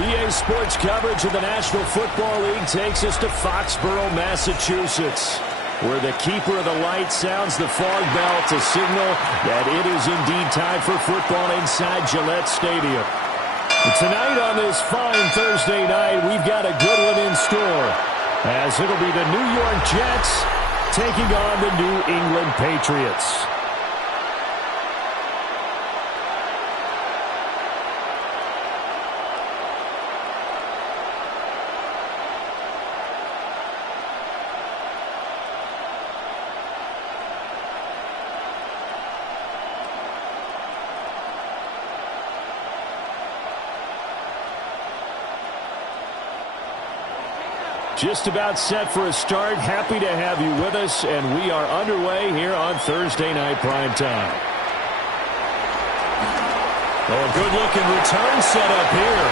EA Sports coverage of the National Football League takes us to Foxborough, Massachusetts, where the keeper of the light sounds the fog bell to signal that it is indeed time for football inside Gillette Stadium. Tonight on this fine Thursday night, we've got a good one in store, as it'll be the New York Jets taking on the New England Patriots. Just about set for a start. Happy to have you with us, and we are underway here on Thursday Night Primetime. Oh, a good-looking return set up here.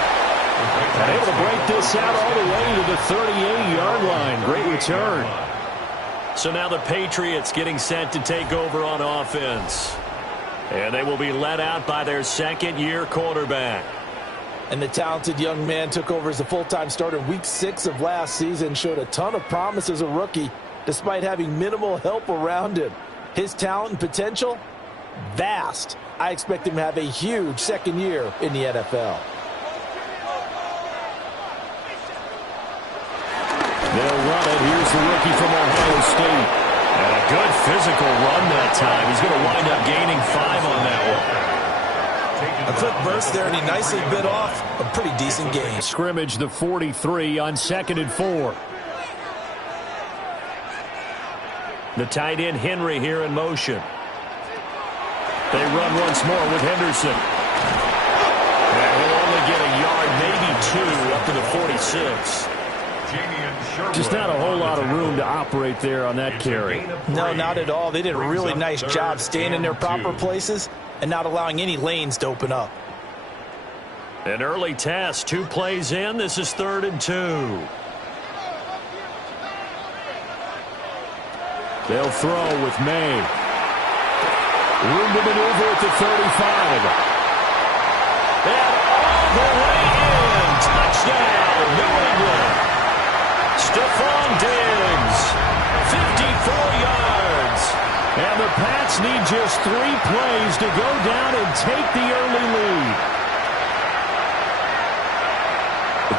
And able to break this out all the way to the 38-yard line. Great return. So now the Patriots getting set to take over on offense. And they will be led out by their second-year quarterback. And the talented young man took over as a full-time starter week 6 of last season, showed a ton of promise as a rookie, despite having minimal help around him. His talent and potential, vast. I expect him to have a huge second year in the NFL. They'll run it. Here's the rookie from Ohio State. And a good physical run that time. He's going to wind up gaining 5 on that one. A quick burst there, and he nicely bit off a pretty decent gain. Scrimmage the 43 on 2nd and 4. The tight end Henry here in motion. They run once more with Henderson. And he'll only get a yard, maybe 2, up to the 46. Just not a whole lot of room to operate there on that carry. No, not at all. They did a really nice job staying in their proper places and not allowing any lanes to open up. An early test, 2 plays in. This is 3rd and 2. They'll throw with May. Room to maneuver at the 35. And all the way in. Touchdown, New England. Stephon Diggs, 54 yards. And the Pats need just 3 plays to go down and take the early lead.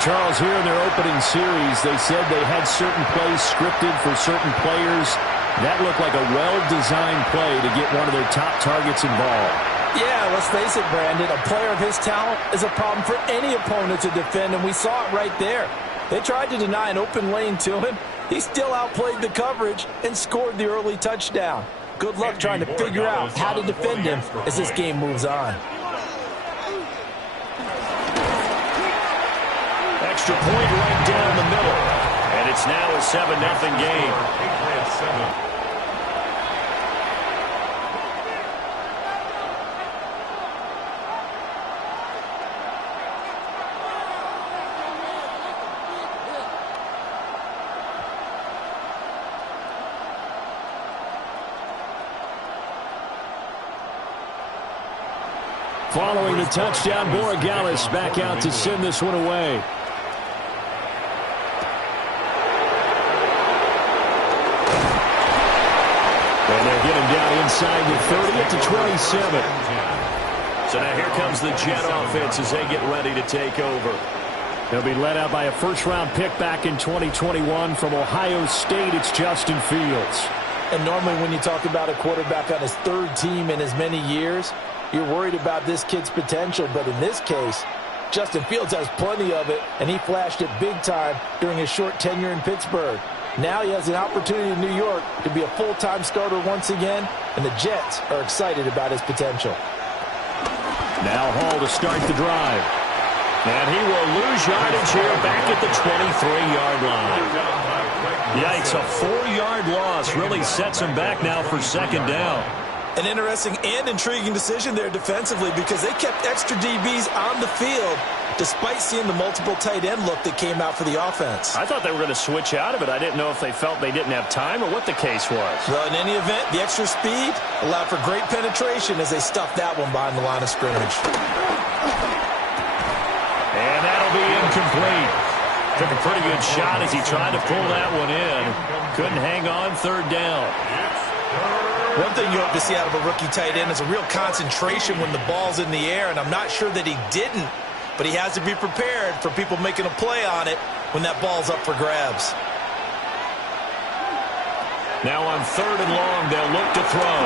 Charles, here in their opening series, they said they had certain plays scripted for certain players. That looked like a well-designed play to get one of their top targets involved. Yeah, let's face it, Brandon. A player of his talent is a problem for any opponent to defend, and we saw it right there. They tried to deny an open lane to him. He still outplayed the coverage and scored the early touchdown. Good luck trying to figure out how to defend him as this game moves on. Extra point right down the middle. And it's now a 7-0 game. Following the touchdown, Borregales back out to send this one away. And they'll get him down inside the 30 at the 27. So now here comes the Jet offense as they get ready to take over. They'll be led out by a first-round pick back in 2021 from Ohio State. It's Justin Fields. And normally when you talk about a quarterback on his 3rd team in as many years, you're worried about this kid's potential, but in this case, Justin Fields has plenty of it, and he flashed it big time during his short tenure in Pittsburgh. Now he has an opportunity in New York to be a full-time starter once again, and the Jets are excited about his potential. Now Hall to start the drive. And he will lose yardage here back at the 23-yard line. Yikes, a 4-yard loss really sets him back now for 2nd down. An interesting and intriguing decision there defensively because they kept extra DBs on the field despite seeing the multiple tight end look that came out for the offense. I thought they were going to switch out of it. I didn't know if they felt they didn't have time or what the case was. Well, in any event, the extra speed allowed for great penetration as they stuffed that one behind the line of scrimmage. And that'll be incomplete. Took a pretty good shot as he tried to pull that one in. Couldn't hang on third down. One thing you hope to see out of a rookie tight end is a real concentration when the ball's in the air, and I'm not sure that he didn't, but he has to be prepared for people making a play on it when that ball's up for grabs. Now on third and long, they'll look to throw.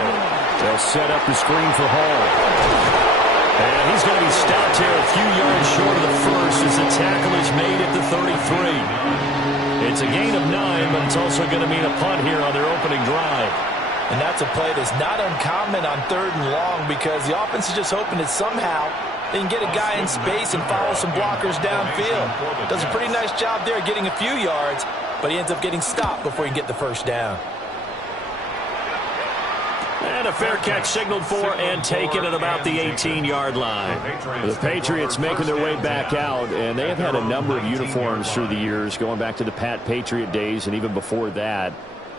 They'll set up the screen for Hall. And he's going to be stopped here a few yards short of the first as the tackle is made at the 33. It's a gain of 9, but it's also going to mean a punt here on their opening drive. And that's a play that's not uncommon on third and long because the offense is just hoping that somehow they can get a guy in space and follow some blockers downfield. Does a pretty nice job there getting a few yards, but he ends up getting stopped before he can get the first down. And a fair catch signaled for and taken at about the 18-yard line. The Patriots making their way back out, and they have had a number of uniforms through the years, going back to the Pat Patriot days and even before that.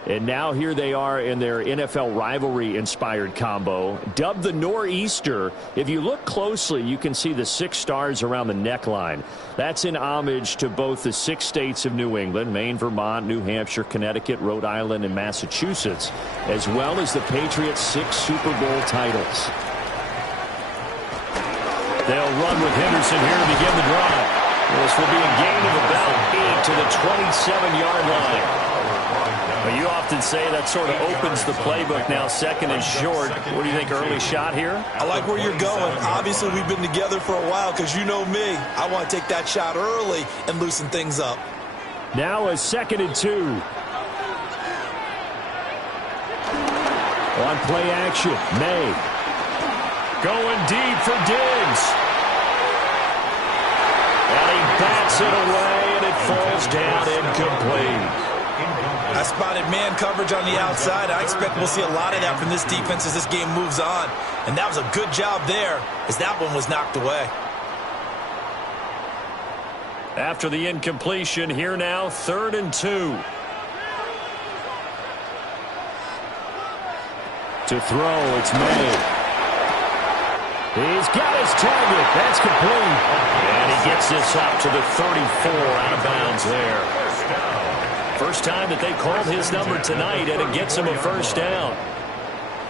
And now here they are in their NFL rivalry-inspired combo, dubbed the Nor'easter. If you look closely, you can see the 6 stars around the neckline. That's in homage to both the 6 states of New England, Maine, Vermont, New Hampshire, Connecticut, Rhode Island, and Massachusetts, as well as the Patriots' 6 Super Bowl titles. They'll run with Henderson here to begin the drive. This will be a gain of about 8 to the 27-yard line. Well, you often say that sort of opens the playbook now, second and short. What do you think, early shot here? I like where you're going. Obviously, we've been together for a while because you know me. I want to take that shot early and loosen things up. Now a 2nd and 2. On play action, May. Going deep for Diggs. And he bats it away, and it falls down incomplete. I spotted man coverage on the outside. I expect we'll see a lot of that from this defense as this game moves on. And that was a good job there as that one was knocked away. After the incompletion, here now, 3rd and 2. To throw, it's May. He's got his target. That's complete. And he gets this up to the 34 out of bounds there. First time that they called his number tonight, and it gets him a first down.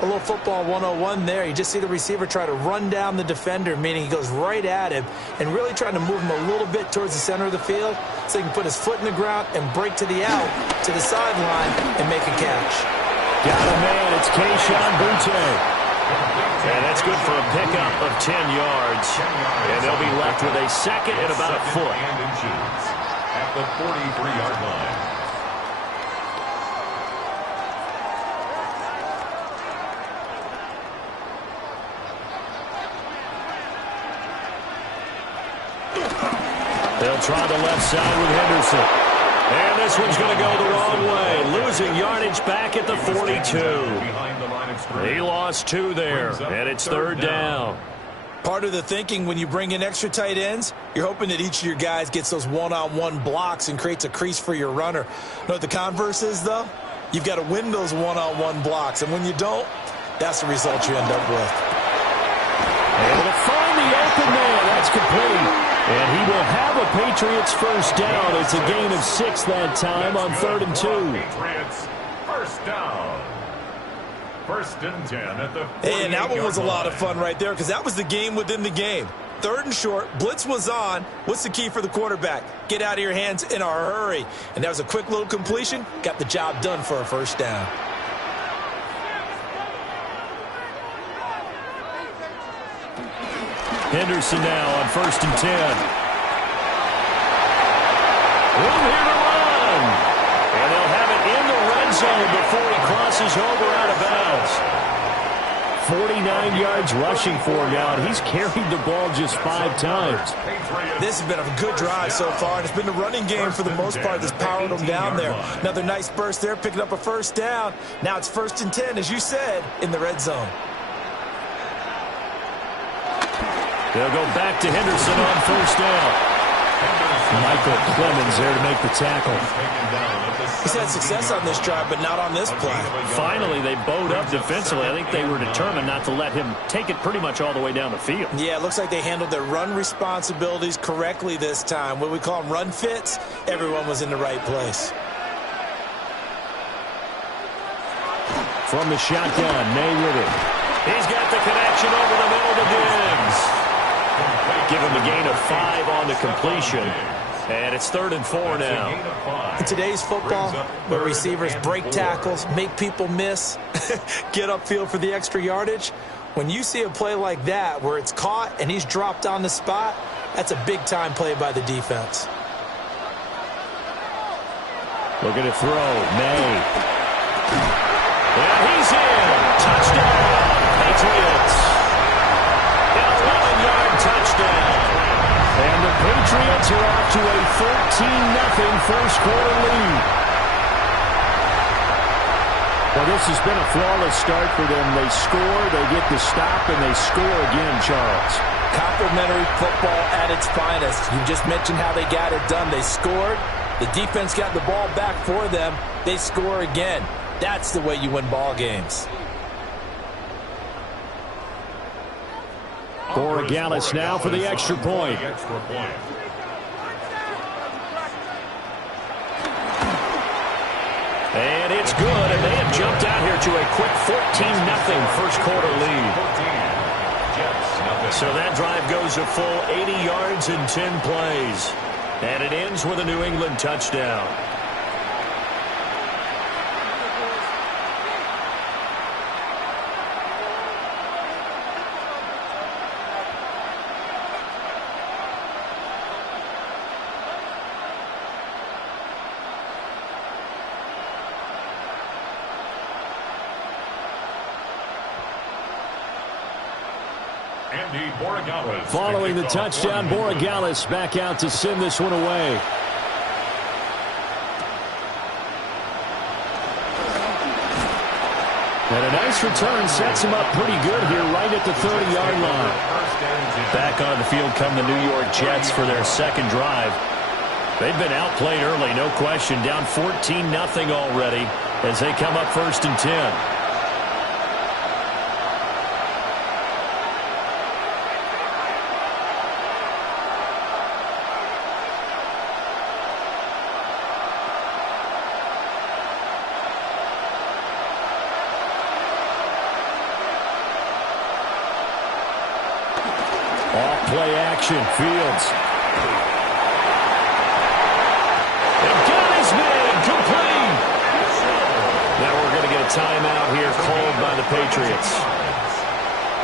A little football 101 there. You just see the receiver try to run down the defender, meaning he goes right at him and really trying to move him a little bit towards the center of the field so he can put his foot in the ground and break to the out, to the sideline, and make a catch. Got a man. It's Kayshon Boutte. And that's good for a pickup of 10 yards. And they'll be left with a 2nd and about a foot. At the 43-yard line. They'll try the left side with Henderson. And this one's going to go the wrong way. Losing yardage back at the 42. He lost 2 there, and it's 3rd down. Part of the thinking when you bring in extra tight ends, you're hoping that each of your guys gets those one-on-one blocks and creates a crease for your runner. You know what the converse is, though? You've got to win those one-on-one blocks, and when you don't, that's the result you end up with. Able to find the open man. That's complete. And he will have a Patriots first down. It's a gain of 6 that time on 3rd and 2. Patriots first down. 1st and 10 at the 48-yard line. And that one was a lot of fun right there because that was the game within the game. 3rd and short, blitz was on. What's the key for the quarterback? Get out of your hands in a hurry. And that was a quick little completion. Got the job done for a first down. Henderson now on 1st and 10. Room here to run. And they'll have it in the red zone before he crosses over out of bounds. 49 yards rushing for him now, and he's carried the ball just 5 times. This has been a good drive so far, and it's been the running game for the most part that's powered them down there. Another nice burst there, picking up a first down. Now it's 1st and 10, as you said, in the red zone. They'll go back to Henderson on 1st down. Michael Clemens there to make the tackle. He's had success on this drive, but not on this play. Finally, they bowed up defensively. I think they were determined not to let him take it pretty much all the way down the field. Yeah, it looks like they handled their run responsibilities correctly this time. What we call them run fits, everyone was in the right place. From the shotgun, May with it. He's got the connection over the middle to Diggs. Give him a gain of 5 on the completion. And it's 3rd and 4 now. In today's football, where receivers break tackles, make people miss, get upfield for the extra yardage, when you see a play like that where it's caught and he's dropped on the spot, that's a big-time play by the defense. Looking to throw, May. And he's in. Touchdown, Patriots. An 11-yard touchdown. And the Patriots are off to a 13-0 first-quarter lead. Well, this has been a flawless start for them. They score, they get the stop, and they score again, Charles. Complimentary football at its finest. You just mentioned how they got it done. They scored. The defense got the ball back for them. They score again. That's the way you win ball games. Borregales now for the extra point. And it's good, and they have jumped out here to a quick 14-0 first-quarter lead. So that drive goes a full 80 yards in 10 plays. And it ends with a New England touchdown. Following the touchdown, Borregales back out to send this one away. And a nice return sets him up pretty good here right at the 30-yard line. Back on the field come the New York Jets for their second drive. They've been outplayed early, no question. Down 14-0 already as they come up 1st and 10. Play action, Fields. And got his man, complete. Now we're going to get a timeout here called by the Patriots.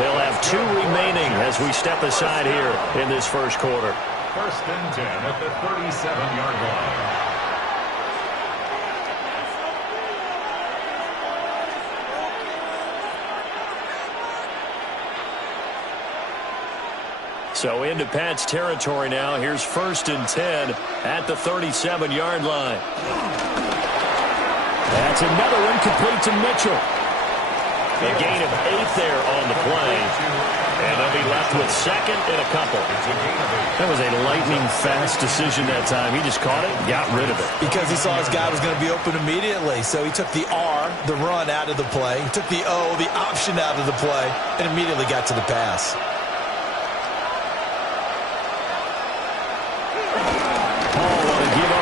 They'll have 2 remaining as we step aside here in this first quarter. 1st and 10 at the 37-yard line. So into Pat's territory now. Here's 1st and 10 at the 37-yard line. That's another one complete to Mitchell. A gain of 8 there on the play. And they'll be left with 2nd and a couple. That was a lightning-fast decision that time. He just caught it and got rid of it. Because he saw his guy was going to be open immediately. So he took the R, the run, out of the play. He took the O, the option, out of the play, and immediately got to the pass.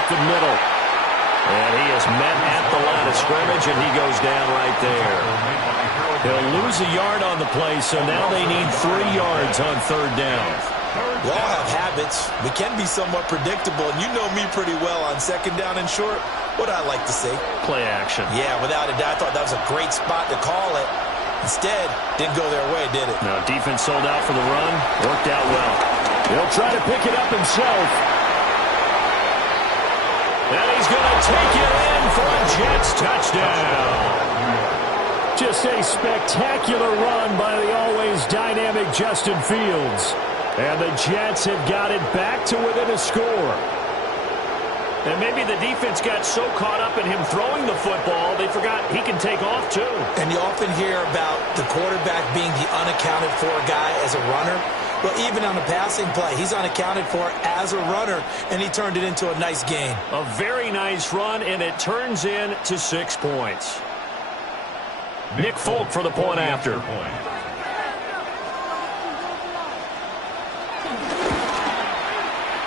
The middle. And he is met at the line of scrimmage, and he goes down right there. He'll lose a yard on the play, so now they need 3 yards on 3rd down. We all have habits. We can be somewhat predictable, and you know me pretty well on 2nd down and short. What I like to see? Play action. Yeah, without a doubt. I thought that was a great spot to call it. Instead, didn't go their way, did it? No, defense sold out for the run. Worked out well. He'll try to pick it up himself. And he's going to take it in for a Jets touchdown. Just a spectacular run by the always dynamic Justin Fields. And the Jets have got it back to within a score. And maybe the defense got so caught up in him throwing the football, they forgot he can take off too. And you often hear about the quarterback being the unaccounted for guy as a runner. Well, even on a passing play, he's unaccounted for as a runner, and he turned it into a nice gain. A very nice run, and it turns into 6 points. Nick Folk for the point after.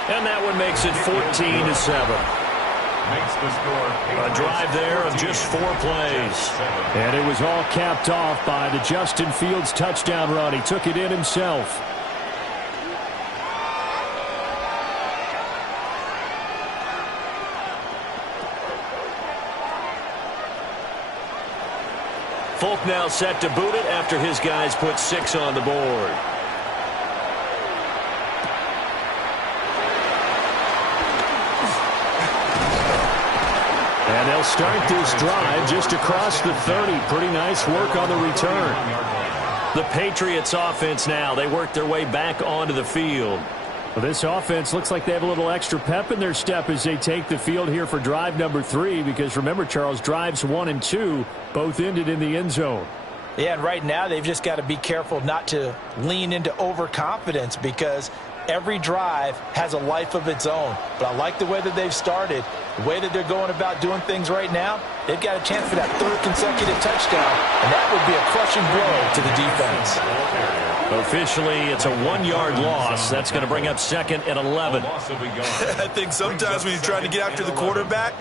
And that one makes it 14-7. A drive there of just 4 plays. And it was all capped off by the Justin Fields touchdown run. He took it in himself. Folk now set to boot it after his guys put 6 on the board. And they'll start this drive just across the 30. Pretty nice work on the return. The Patriots offense now. They work their way back onto the field. Well, this offense looks like they have a little extra pep in their step as they take the field here for drive number 3. Because remember, Charles, drives 1 and 2 both ended in the end zone. Yeah, and right now they've just got to be careful not to lean into overconfidence because every drive has a life of its own. But I like the way that they've started, the way that they're going about doing things right now. They've got a chance for that 3rd consecutive touchdown, and that would be a crushing blow to the defense. Officially, it's a 1-yard loss. That's going to bring up 2nd and 11. I think sometimes when you're trying to get after the quarterback,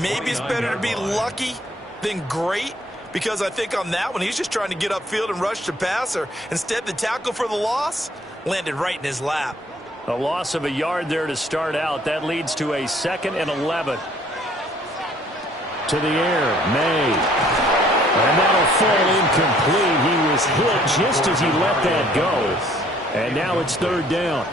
maybe it's better to be lucky than great. Because I think on that one, he's just trying to get upfield and rush the passer. Instead, the tackle for the loss landed right in his lap. A loss of a yard there to start out. That leads to a 2nd and 11. To the air, May. And that'll fall incomplete. He was hit just as he let that go. And now it's 3rd down.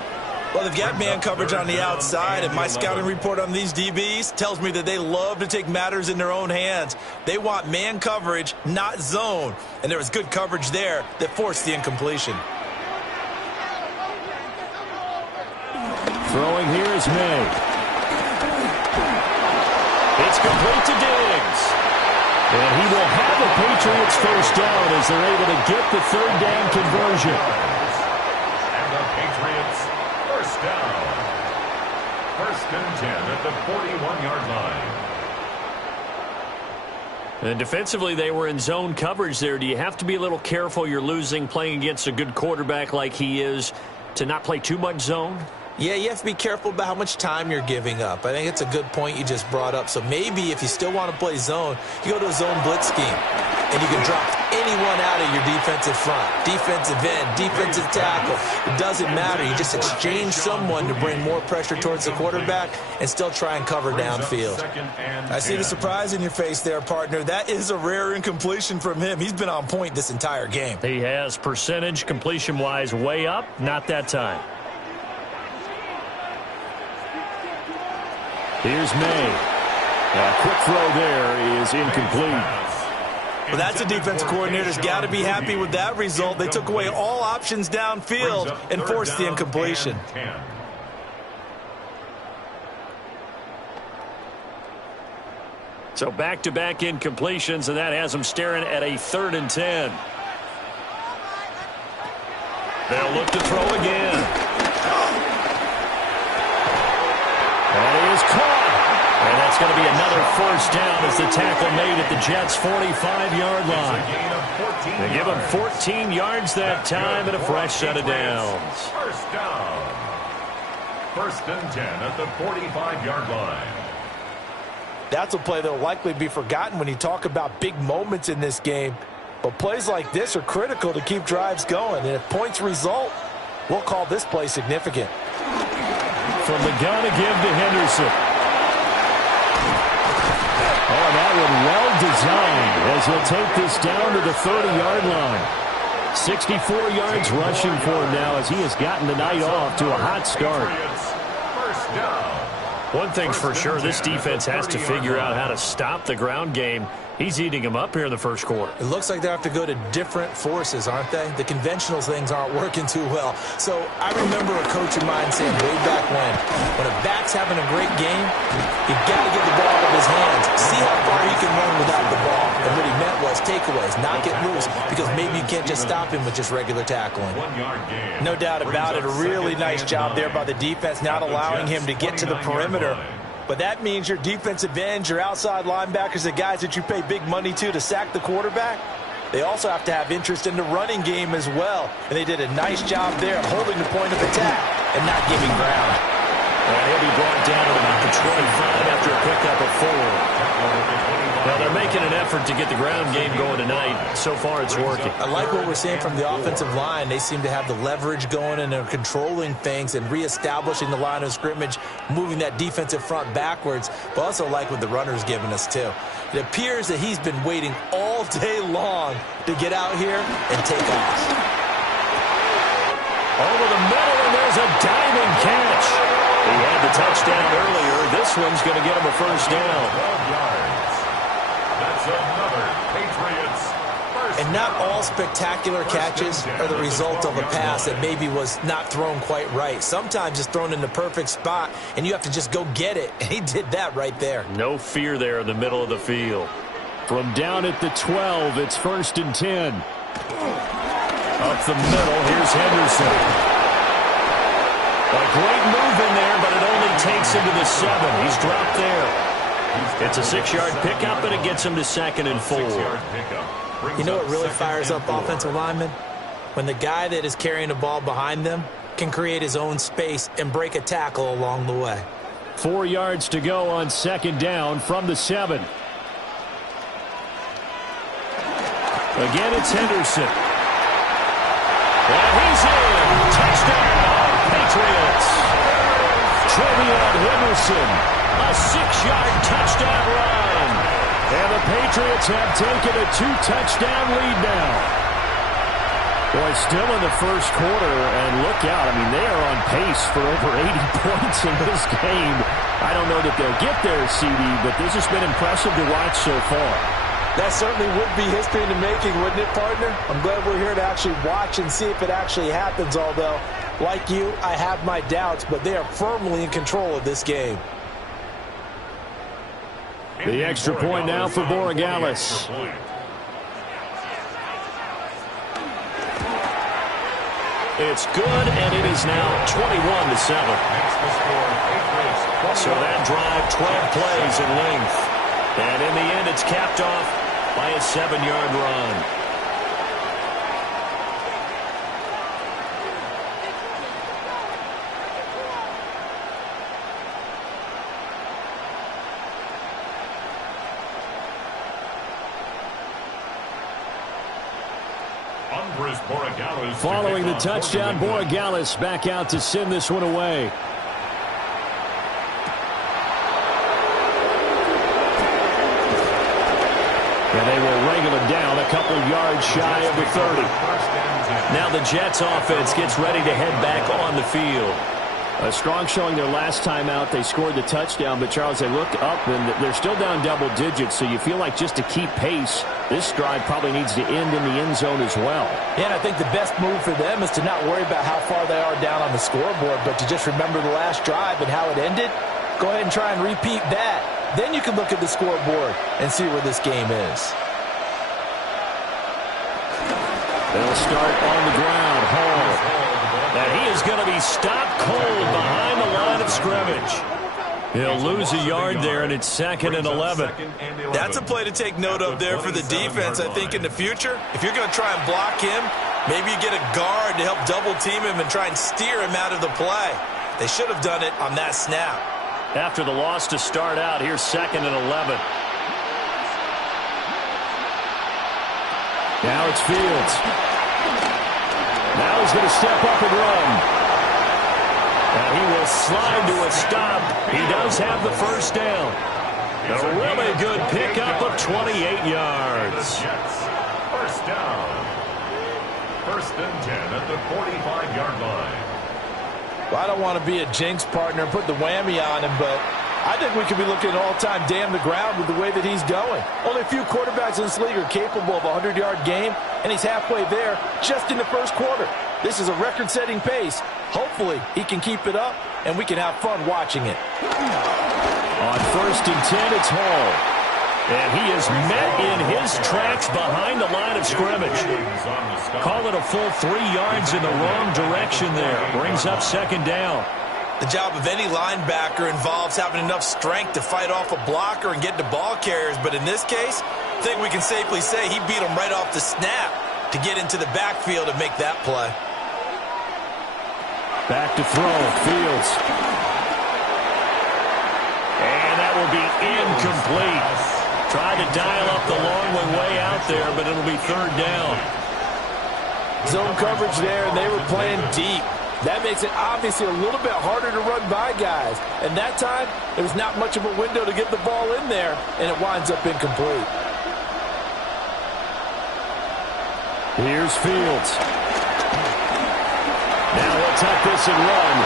Well, they've got man coverage on the outside, and my scouting report on these DBs tells me that they love to take matters in their own hands. They want man coverage, not zone. And there was good coverage there that forced the incompletion. Throwing here is May. It's complete to Diggs. And he will have the Patriots first down as they're able to get the 3rd down conversion. And the Patriots first down. 1st and 10 at the 41-yard line. And defensively, they were in zone coverage there. Do you have to be a little careful you're losing playing against a good quarterback like he is to not play too much zone? Yeah, you have to be careful about how much time you're giving up. I think it's a good point you just brought up. So maybe if you still want to play zone, you go to a zone blitz scheme. And you can drop anyone out of your defensive front. Defensive end, defensive tackle. It doesn't matter. You just exchange someone to bring more pressure towards the quarterback and still try and cover downfield. I see the surprise in your face there, partner. That is a rare incompletion from him. He's been on point this entire game. He has percentage completion-wise way up. Not that time. Here's May. A quick throw there is incomplete. Well, that's a defense coordinator's got to be happy with that result. They took away all options downfield and forced the incompletion. So back-to-back incompletions, and that has them staring at a 3rd and 10. They'll look to throw again. That is caught. And that's going to be another first down as the tackle made at the Jets' 45-yard line. They give them 14 yards that time and a fresh set of downs. First down. 1st and 10 at the 45-yard line. That's a play that will likely be forgotten when you talk about big moments in this game. But plays like this are critical to keep drives going. And if points result, we'll call this play significant. From the gun again to Henderson. Oh, that one well designed as he'll take this down to the 30-yard line. 64 yards rushing for him now as he has gotten the night off to a hot start. First down. One thing's for sure, this defense has to figure out how to stop the ground game He's eating him up here in the first quarter. It looks like they have to go to different forces, aren't they? The conventional things aren't working too well. So I remember a coach of mine saying way back when a back's having a great game, you got to get the ball out of his hands. See how far he can run without the ball. And what he meant was takeaways, knock it loose, because maybe you can't just stop him with just regular tackling. 1 yard gain. No doubt about it. A really nice job there by the defense, not allowing him to get to the perimeter. But that means your defensive ends, your outside linebackers, the guys that you pay big money to sack the quarterback, they also have to have interest in the running game as well. And they did a nice job there of holding the point of attack and not giving ground. And he'll be brought down at about the 25 after a pickup of 4. Well, they're making an effort to get the ground game going tonight. So far, it's working. I like what we're seeing from the offensive line. They seem to have the leverage going, and they're controlling things and reestablishing the line of scrimmage, moving that defensive front backwards. But also like what the runner's giving us, too. It appears that he's been waiting all day long to get out here and take off. Over the middle, and there's a diving catch. He had the touchdown earlier. This one's going to get him a first down. 12 yards. That's another Patriots first And not down. all spectacular catches are the result of a pass that maybe was not thrown quite right. Sometimes it's thrown in the perfect spot, and you have to just go get it. And he did that right there. No fear there in the middle of the field. From down at the 12, it's 1st and 10. Up the middle, here's Henderson. A great move in there, but it only takes him to the 7. He's dropped there. It's a 6-yard pickup, and it gets him to 2nd and 4. You know what really fires up offensive linemen? When the guy that is carrying the ball behind them can create his own space and break a tackle along the way. 4 yards to go on 2nd down from the 7. Again, it's Henderson. And he's in. Touchdown, Patriots. Trevion Henderson, a 6-yard touchdown run. And the Patriots have taken a 2-touchdown lead now. Boy, still in the first quarter, and look out. I mean, they are on pace for over 80 points in this game. I don't know that they'll get there, CD, but this has been impressive to watch so far. That certainly would be history in the making, wouldn't it, partner? I'm glad we're here to actually watch and see if it actually happens, although, like you, I have my doubts, but they are firmly in control of this game. The extra point now for Borregales. It's good, and it is now 21-7. So that drive, 12 plays in length. And in the end, it's capped off by a 7-yard run. Following the touchdown, Borregales back out to send this one away. And they will wrangle him down a couple yards shy of the 30. Now the Jets offense gets ready to head back on the field. A strong showing their last time out. They scored the touchdown, but Charles, they look up and they're still down double digits, so you feel like just to keep pace, this drive probably needs to end in the end zone as well. Yeah, and I think the best move for them is to not worry about how far they are down on the scoreboard, but to just remember the last drive and how it ended. Go ahead and try and repeat that. Then you can look at the scoreboard and see where this game is. They'll start on the ground. Hall. And he is going to be stopped cold behind the line of scrimmage. He'll lose a yard there, and it's 2nd and 11. That's a play to take note of there for the defense, I think, in the future. If you're going to try and block him, maybe you get a guard to help double-team him and try and steer him out of the play. They should have done it on that snap. After the loss to start out, here's 2nd and 11. Now it's Fields. Now he's going to step up and run. And he will slide to a stop. He does have the first down. A really good pickup of 28 yards. First down. 1st and 10 at the 45-yard line. Well, I don't want to be a jinx partner and put the whammy on him, but I think we could be looking at all-time damn the ground with the way that he's going. Only a few quarterbacks in this league are capable of a 100-yard game, and he's halfway there just in the first quarter. This is a record-setting pace. Hopefully, he can keep it up, and we can have fun watching it. On 1st and 10, it's Hall. And he is met in his tracks behind the line of scrimmage. Call it a full 3 yards in the wrong direction there. Brings up 2nd down. The job of any linebacker involves having enough strength to fight off a blocker and get to ball carriers. But in this case, I think we can safely say he beat him right off the snap to get into the backfield and make that play. Back to throw. Fields. And that will be incomplete. Tried to dial up the long one way out there, but it'll be 3rd down. Zone coverage there, and they were playing deep. That makes it obviously a little bit harder to run by guys. And that time, there was not much of a window to get the ball in there, and it winds up incomplete. Here's Fields. Now he'll tuck this and run.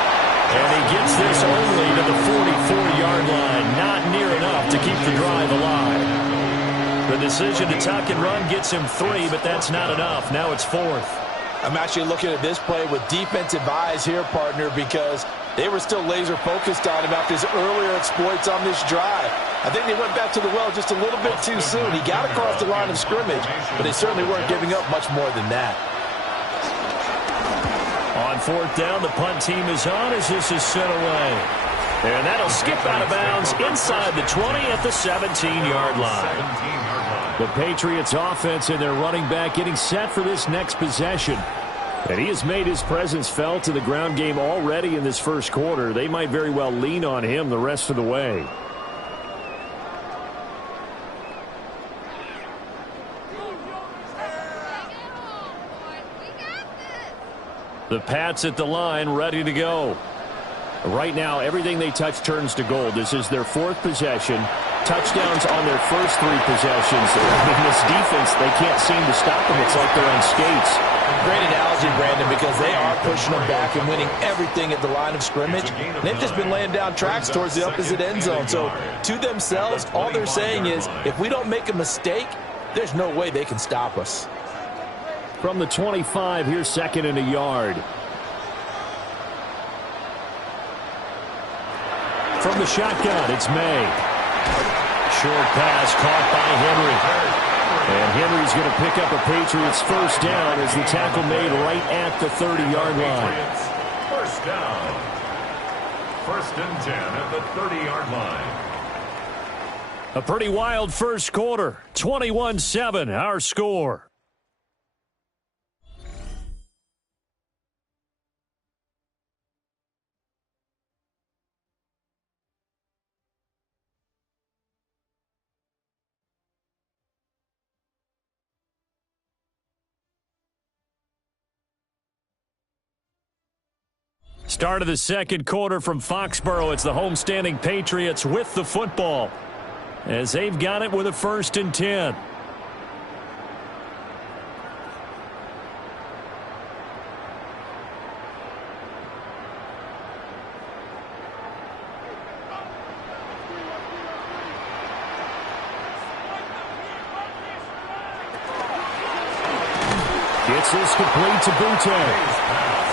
And he gets this only to the 44-yard line. Not near enough to keep the drive alive. The decision to tuck and run gets him 3, but that's not enough. Now it's 4th. I'm actually looking at this play with defensive eyes here, partner, because they were still laser focused on him after his earlier exploits on this drive. I think they went back to the well just a little bit too soon. He got across the line of scrimmage, but they certainly weren't giving up much more than that. On 4th down, the punt team is on as this is sent away. And that'll skip out of bounds inside the 20 at the 17-yard line. The Patriots offense and their running back getting set for this next possession. And he has made his presence felt in the ground game already in this first quarter. They might very well lean on him the rest of the way. The Pats at the line, ready to go. Right now, everything they touch turns to gold. This is their 4th possession. Touchdowns on their first 3 possessions. In this defense, they can't seem to stop them. It's like they're on skates. Great analogy, Brandon, because they are pushing them back and winning everything at the line of scrimmage. And they've just been laying down tracks towards the opposite end zone. So, to themselves, all they're saying is, if we don't make a mistake, there's no way they can stop us. From the 25, here's 2nd and a yard. From the shotgun, it's May. Short pass caught by Henry. And Henry's going to pick up a Patriots first down as the tackle made right at the 30-yard line. First down. 1st and 10 at the 30-yard line. A pretty wild first quarter. 21-7, our score. Start of the second quarter from Foxborough. It's the homestanding Patriots with the football as they've got it with a 1st and 10. Gets this complete to Butte.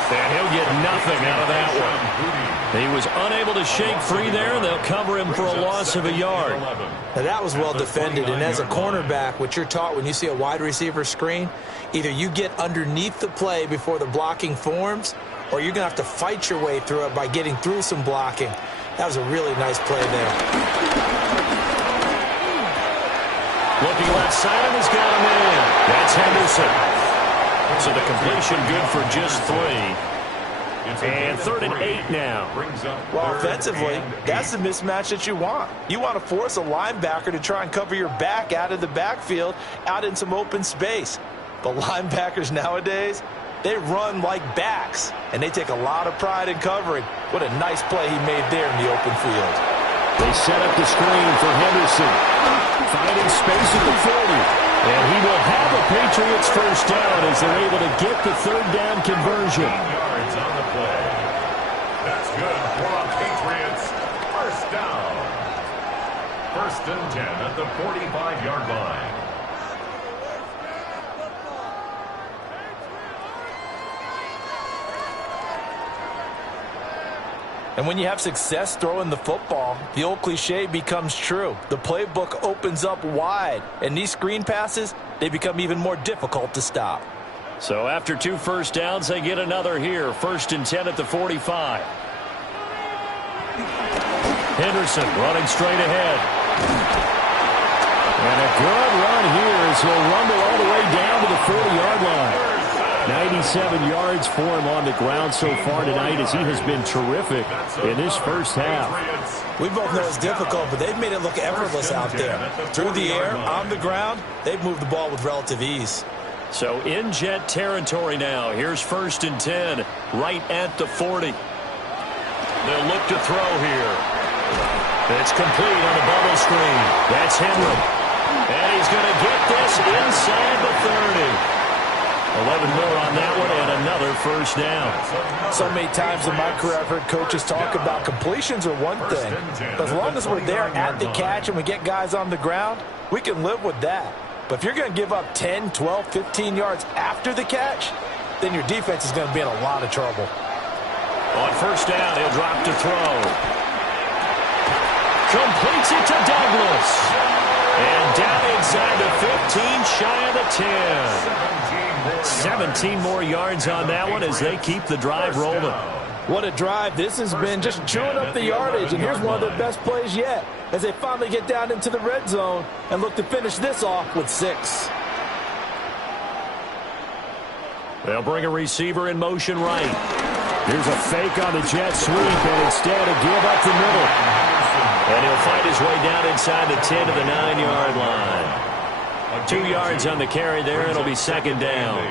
And he'll get nothing out of that one. He was unable to shake free there. They'll cover him for a loss of a yard. Now that was well defended, and as a cornerback, what you're taught when you see a wide receiver screen, either you get underneath the play before the blocking forms, or you're going to have to fight your way through it by getting through some blocking. That was a really nice play there. Looking left side, and he's got him in. That's Henderson. So the completion good for just 3. And 3rd and 8 now. Well, offensively, that's the mismatch that you want. You want to force a linebacker to try and cover your back out of the backfield, out in some open space. But linebackers nowadays, they run like backs, and they take a lot of pride in covering. What a nice play he made there in the open field. They set up the screen for Henderson. Finding space at the 40. And he will have a Patriots first down as they're able to get the 3rd down conversion. 15 yards on the play. That's good for a Patriots first down. First and 10 at the 45-yard line. And when you have success throwing the football, the old cliche becomes true. The playbook opens up wide, and these screen passes, they become even more difficult to stop. So after 2 first downs, they get another here. First and 10 at the 45. Henderson running straight ahead. And a good run here as he'll rumble all the way down to the 40-yard line. 97 yards for him on the ground so far tonight as he has been terrific in this first half. We both know it's difficult, but they've made it look effortless out there. Through the air, on the ground, they've moved the ball with relative ease. So in jet territory now. Here's first and 10 right at the 40. They'll look to throw here. It's complete on the bubble screen. That's Henry. And he's going to get this inside the 30. 11 more on that one and another first down. So many times in my career I've heard coaches talk about completions are one thing, but as long as we're there at the catch and we get guys on the ground, we can live with that. But if you're going to give up 10, 12, 15 yards after the catch, then your defense is going to be in a lot of trouble. On first down, he'll drop to throw. Completes it to Douglas. And down inside the 15, shy of the 10. 17 more yards on that one as they keep the drive rolling. What a drive. This has been just chewing up the yardage, and here's one of their best plays yet as they finally get down into the red zone and look to finish this off with 6. They'll bring a receiver in motion right. Here's a fake on the jet sweep, and instead a give up the middle. And he'll fight his way down inside the 10 to the 9-yard line. 2 yards on the carry there, and it'll be second down.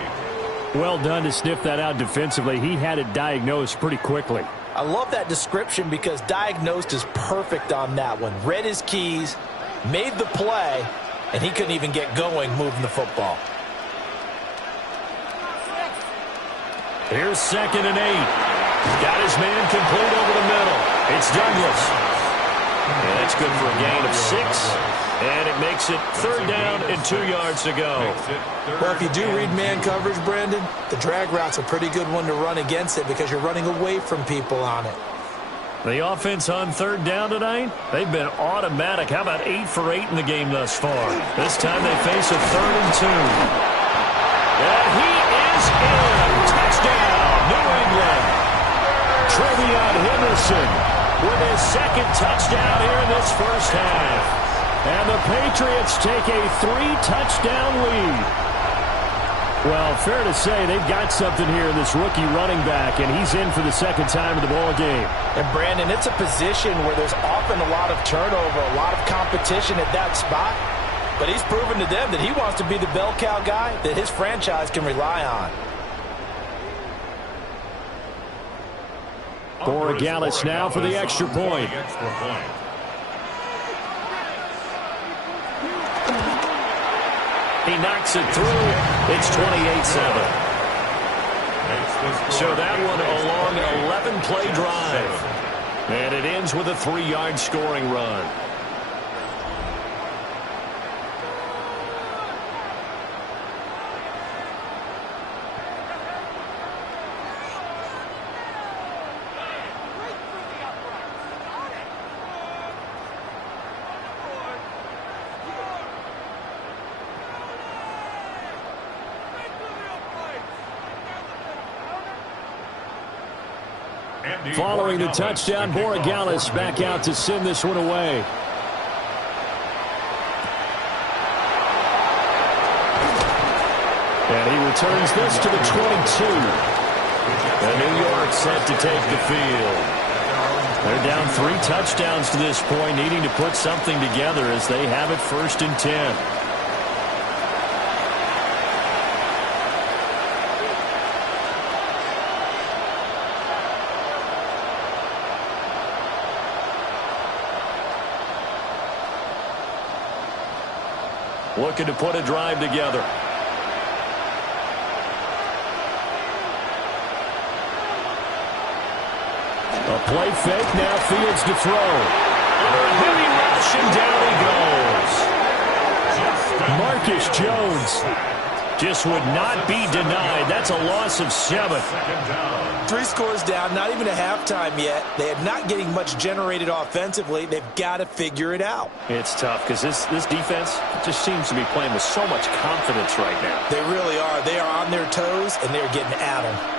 Well done to sniff that out defensively. He had it diagnosed pretty quickly. I love that description because diagnosed is perfect on that one. Read his keys, made the play, and he couldn't even get going moving the football. Here's second and 8. Got his man complete over the middle. It's Douglas. And that's good for a gain of 6. And it makes it third down and 2 yards to go. Well, if you do read man coverage, Brandon, the drag route's a pretty good one to run against it because you're running away from people on it. The offense on third down tonight, they've been automatic. How about 8 for 8 in the game thus far? This time they face a 3rd and 2. And he is in. Touchdown, New England. Trevion Henderson with his second touchdown here in this first half. And the Patriots take a 3-touchdown lead. Well, fair to say they've got something here in this rookie running back, and he's in for the second time in the ball game. And, Brandon, it's a position where there's often a lot of turnover, a lot of competition at that spot. But he's proven to them that he wants to be the bell cow guy that his franchise can rely on. Borregales now for the extra point. He knocks it through. It's 28-7. So that one a long 11-play drive. And it ends with a 3-yard scoring run. Following the touchdown, Borregales back out to send this one away. And he returns this to the 22. And New York set to take the field. They're down 3 touchdowns to this point, needing to put something together as they have it first and 10. Looking to put a drive together. A play fake, now Fields to throw. On a heavy rush, and down he Jones just would not be denied. That's a loss of 7. 3 scores down, not even a halftime yet. They are not getting much generated offensively. They've got to figure it out. It's tough because this defense just seems to be playing with so much confidence right now. They really are. They are on their toes, and they're getting at them.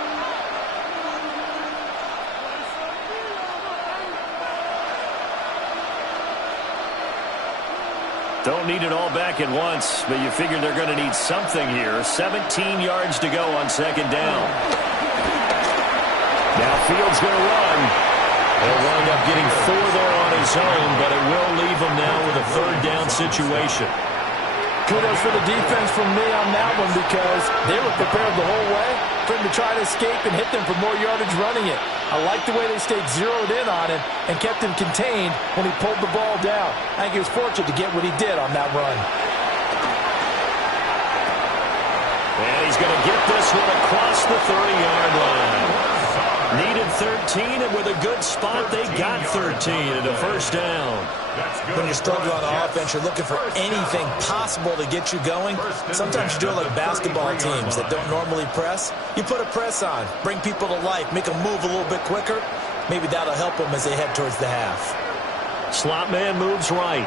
Don't need it all back at once, but you figure they're going to need something here. 17 yards to go on 2nd down. Now Fields going to run. He'll wind up getting 4 there on his own, but it will leave him now with a 3rd down situation. Kudos for the defense from me on that one because they were prepared the whole way for him to try to escape and hit them for more yardage running it. I like the way they stayed zeroed in on him and kept him contained when he pulled the ball down. I think he was fortunate to get what he did on that run. And he's going to get this one across the 30-yard line. Needed 13, and with a good spot, they got 13 and a 1st down. When you're struggling on offense, you're looking for anything possible to get you going. Sometimes you do it like basketball teams that don't normally press. You put a press on, bring people to life, make them move a little bit quicker. Maybe that'll help them as they head towards the half. Slot man moves right.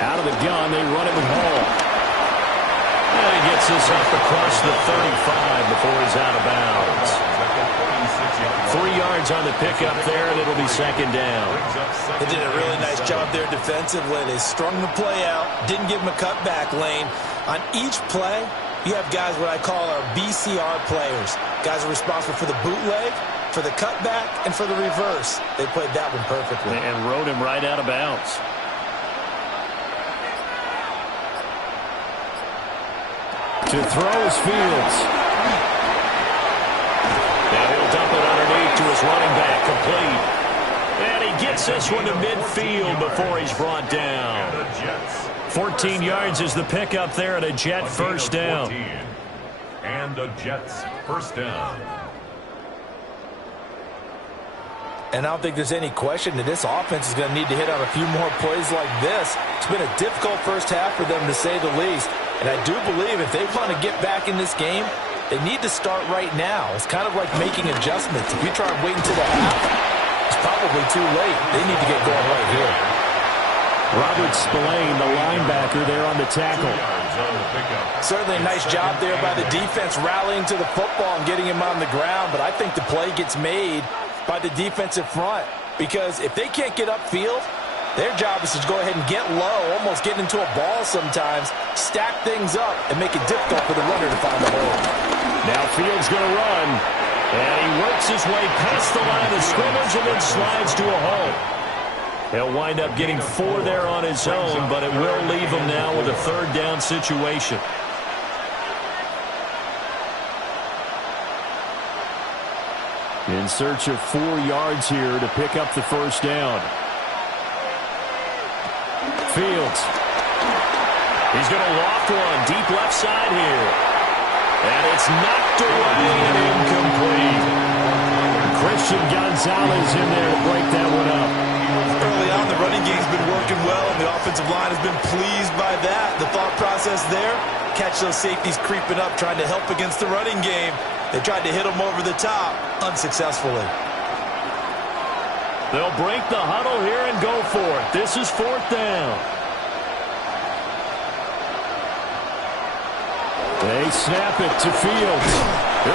Out of the gun, they run it with Hall. And he gets this up across the 35 before he's out of bounds. 3 yards on the pickup there, and it'll be 2nd down. They did a really nice job there defensively. They strung the play out, didn't give him a cutback lane. On each play, you have guys what I call our BCR players. Guys are responsible for the bootleg, for the cutback, and for the reverse. They played that one perfectly. And rode him right out of bounds. To throw is Fields. Now he'll dump it underneath to his running back, complete. And he gets this one to midfield before he's brought down. 14 yards is the pickup there at a Jet 1st down. And the Jets 1st down. And I don't think there's any question that this offense is going to need to hit on a few more plays like this. It's been a difficult first half for them, to say the least. And I do believe if they want to get back in this game, they need to start right now. It's kind of like making adjustments. If you try and wait until the half, it's probably too late. They need to get going right here. Robert Spillane, the linebacker, there on the tackle. Certainly a nice job there by the defense rallying to the football and getting him on the ground. But I think the play gets made by the defensive front, because if they can't get upfield, their job is to go ahead and get low, almost get into a ball sometimes, stack things up, and make it difficult for the runner to find the hole. Now Fields going to run, and he works his way past the line of scrimmage and then slides to a hole. He'll wind up getting 4 there on his own, but it will leave him now with a 3rd down situation. In search of 4 yards here to pick up the 1st down. Fields. He's going to loft one deep left side here. And it's knocked away and incomplete. Christian Gonzalez in there to break that one up. Early on, the running game's been working well, and the offensive line has been pleased by that. The thought process there, catch those safeties creeping up, trying to help against the running game. They tried to hit him over the top, unsuccessfully. They'll break the huddle here and go for it. This is 4th down. They snap it to Fields. And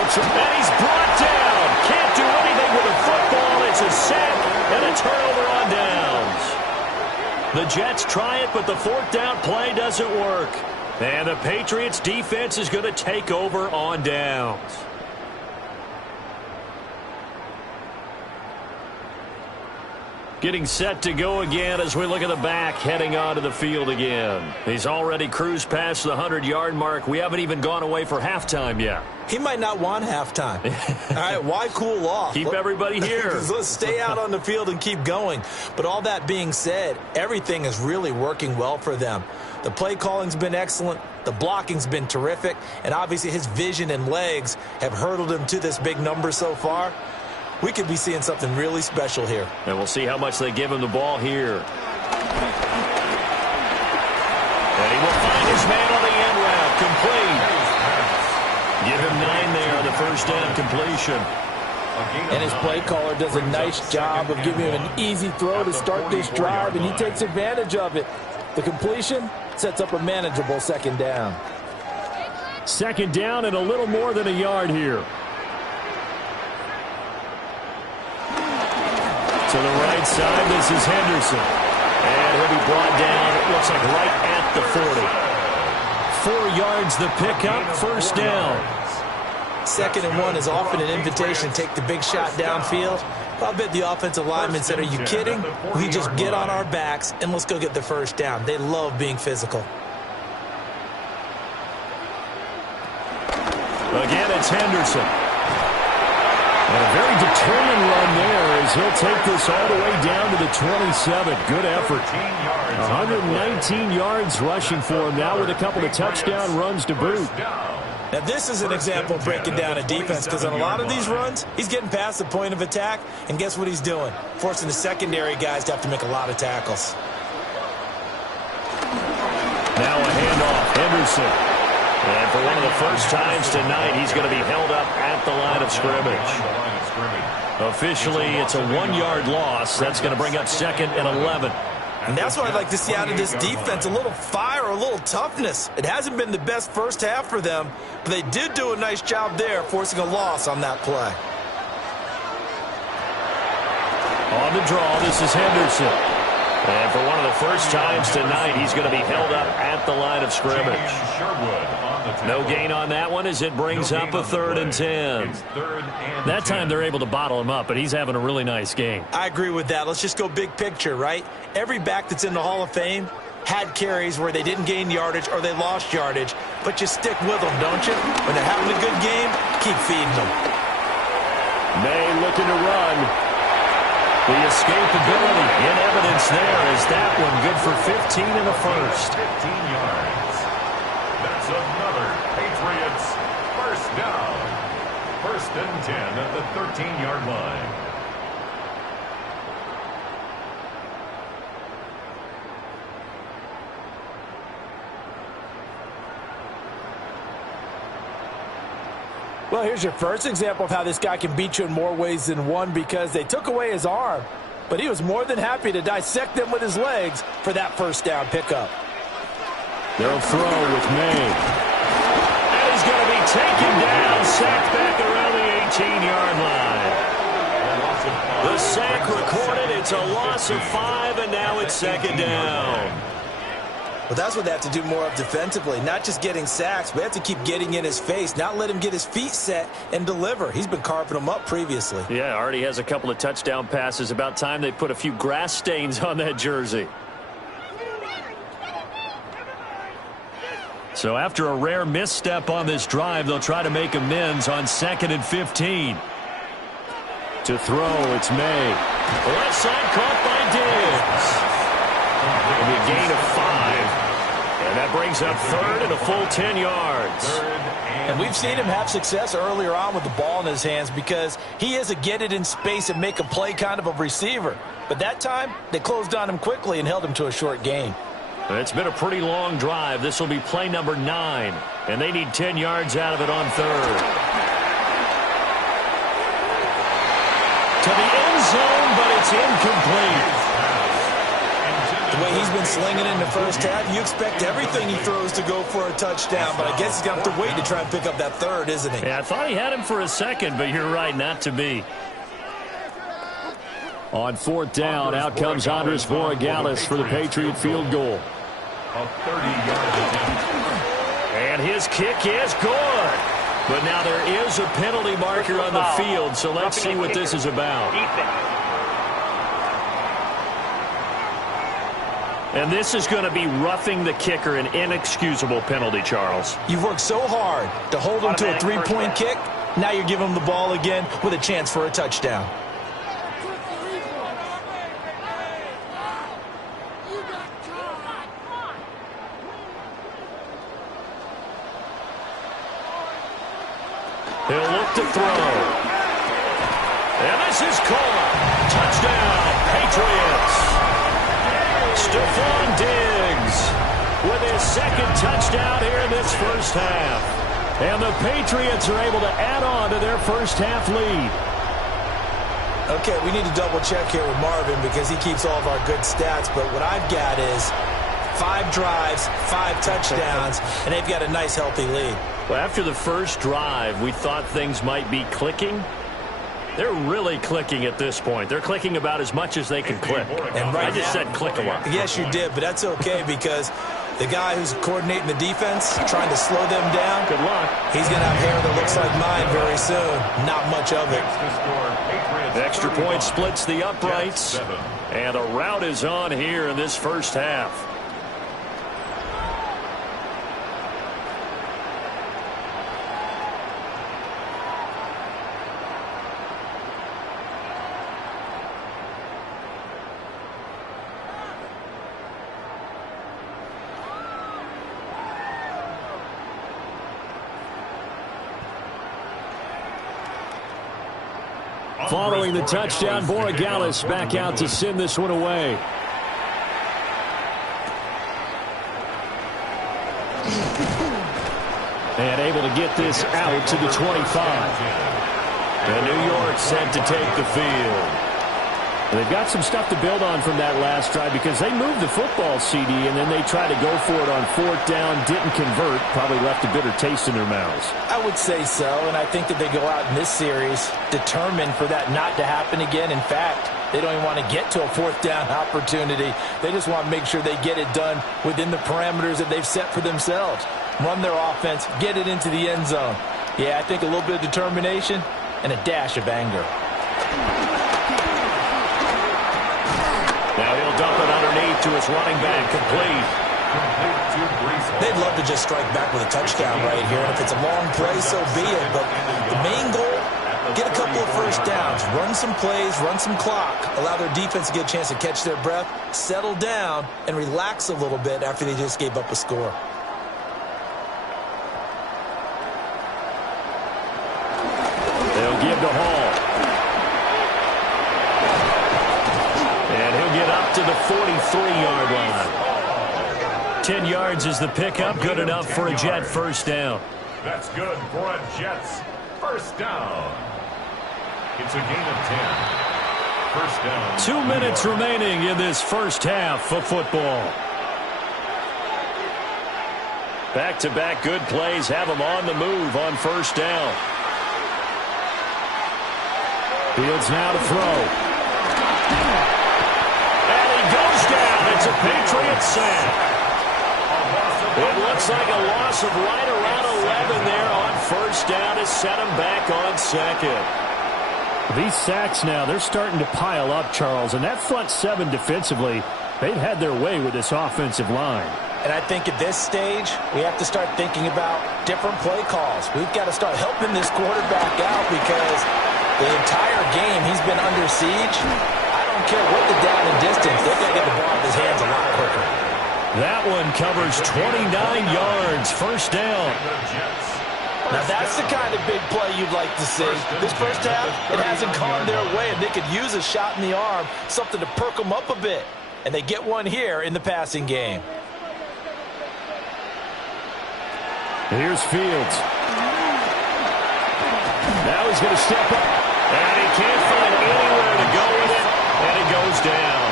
he's brought down. Can't do anything with the football. It's a sack and a turnover on downs. The Jets try it, but the 4th down play doesn't work. And the Patriots defense is going to take over on downs. Getting set to go again as we look at the back, heading onto the field again. He's already cruised past the 100-yard mark. We haven't even gone away for halftime yet. He might not want halftime. All right, why cool off? Keep everybody here. Let's stay out on the field and keep going. But all that being said, everything is really working well for them. The play calling's been excellent. The blocking's been terrific. And obviously his vision and legs have hurdled him to this big number so far. We could be seeing something really special here. And we'll see how much they give him the ball here. And he will find his man on the end route. Complete. Give him 9 there on the first down completion. And his play caller does a nice job of giving him an easy throw to start this drive, and he takes advantage of it. The completion sets up a manageable second down. Second down and a little more than a yard here. To the right side, this is Henderson. And he'll be brought down, it looks like right at the 40. 4 yards the pickup, first down. 2nd and 1 is often an invitation to take the big shot downfield. I'll bet the offensive lineman said, are you kidding? We just get on our backs and let's go get the first down. They love being physical. Again, it's Henderson. And a very determined run there as he'll take this all the way down to the 27. Good effort. 119 yards rushing for him now with a couple of touchdown runs to boot. Now, this is an example of breaking down a defense because on a lot of these runs, he's getting past the point of attack, and guess what he's doing? Forcing the secondary guys to have to make a lot of tackles. Now a handoff, Henderson. And for one of the first times tonight, he's going to be held up at the line of scrimmage. Officially, it's a 1-yard loss. That's going to bring up 2nd and 11. And that's what I'd like to see out of this defense, a little fire, a little toughness. It hasn't been the best first half for them, but they did do a nice job there, forcing a loss on that play. On the draw, this is Henderson. And for one of the first times tonight, he's going to be held up at the line of scrimmage. No gain on that one as it brings up a 3rd and 10. That time they're able to bottle him up, but he's having a really nice game. I agree with that. Let's just go big picture, right? Every back that's in the Hall of Fame had carries where they didn't gain yardage or they lost yardage, but you stick with them, don't you? When they're having a good game, keep feeding them. May looking to run. The escapability in evidence there is that one good for 15 in the first. 15 yards. That's another Patriots first down. 1st and 10 at the 13-yard line. Well, here's your first example of how this guy can beat you in more ways than one because they took away his arm, but he was more than happy to dissect them with his legs for that first down pickup. They'll throw with May. And he's going to be taken down, sacked back around the 18-yard line. The sack recorded, it's a loss of 5, and now it's 2nd down. Well, that's what they have to do more of defensively, not just getting sacks, but they have to keep getting in his face, not let him get his feet set and deliver. He's been carving them up previously. Yeah, already has a couple of touchdown passes. About time they put a few grass stains on that jersey. So after a rare misstep on this drive, they'll try to make amends on 2nd and 15. To throw, it's May. Left side caught by Diggs. A gain of 5. And that brings up 3rd and a full 10 yards. And we've seen him have success earlier on with the ball in his hands because he is a get it in space and make a play kind of a receiver. But that time, they closed on him quickly and held him to a short gain. It's been a pretty long drive. This will be play number 9. And they need 10 yards out of it on 3rd. To the end zone, but it's incomplete. The way he's been slinging in the first half, you expect everything he throws to go for a touchdown, but I guess he's going to have to wait to try and pick up that 3rd, isn't he? Yeah, I thought he had him for a second, but you're right, not to be. On 4th down, out comes Andres Voragalis for the Patriot field goal. A 30-yard attempt. And his kick is good. But now there is a penalty marker on the field, so let's see what this is about. And this is going to be roughing the kicker, an inexcusable penalty, Charles. You've worked so hard to hold him to a 3-point kick. Now you're giving him the ball again with a chance for a touchdown. He'll look to throw. And this is caught. Touchdown, Patriots. Stephon Diggs with his second touchdown here in this first half. And the Patriots are able to add on to their first half lead. Okay, we need to double check here with Marvin because he keeps all of our good stats. But what I've got is 5 drives, 5 touchdowns, and they've got a nice, healthy lead. Well, after the first drive, we thought things might be clicking. They're really clicking at this point. They're clicking about as much as they can click. And right I just said click a lot. Yes, you did, but that's okay because the guy who's coordinating the defense, trying to slow them down, good luck. He's going to have hair that looks like mine very soon. Not much of it. The extra point splits the uprights, and a rout is on here in this first half. Following the touchdown, Borregales back out to send this one away. And able to get this out to the 25. And New York set to take the field. And they've got some stuff to build on from that last drive because they moved the football, CD, and then they tried to go for it on 4th down, didn't convert, probably left a bitter taste in their mouths. I would say so, and I think that they go out in this series determined for that not to happen again. In fact, they don't even want to get to a 4th down opportunity. They just want to make sure they get it done within the parameters that they've set for themselves. Run their offense, get it into the end zone. Yeah, I think a little bit of determination and a dash of anger. Now he'll dump it underneath to his running back, complete. They'd love to just strike back with a touchdown right here. And if it's a long play, so be it. But the main goal, get a couple of first downs, run some plays, run some clock, allow their defense to get a chance to catch their breath, settle down, and relax a little bit after they just gave up a score. They'll give to Hall. And he'll get up to the 43-yard line. 10 yards is the pickup. Good enough for a Jet first down. That's good for a Jets first down. It's a gain of 10. First down. 2 minutes remaining in this first half of football. Back-to-back good plays have them on the move on first down. Fields now to throw. And he goes down. It's a Patriots sack. It looks like a loss of right around 11 there on first down to set him back on second. These sacks now, they're starting to pile up, Charles. And that front 7 defensively, they've had their way with this offensive line. And I think at this stage, we have to start thinking about different play calls. We've got to start helping this quarterback out because the entire game he's been under siege. I don't care what the down and distance, they're going to get the ball in his hands a lot quicker. That one covers 29 yards, first down. Now that's the kind of big play you'd like to see. This first half, it hasn't gone their way, and they could use a shot in the arm, something to perk them up a bit. And they get one here in the passing game. Here's Fields. Now he's going to step up. And he can't find anywhere to go with it. And it goes down.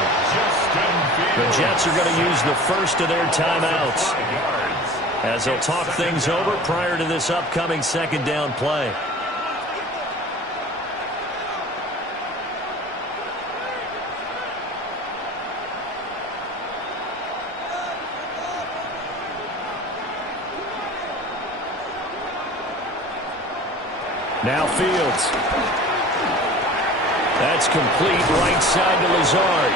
The Jets are going to use the first of their timeouts as they'll talk things over prior to this upcoming second down play. Now Fields. That's complete right side to Lazard.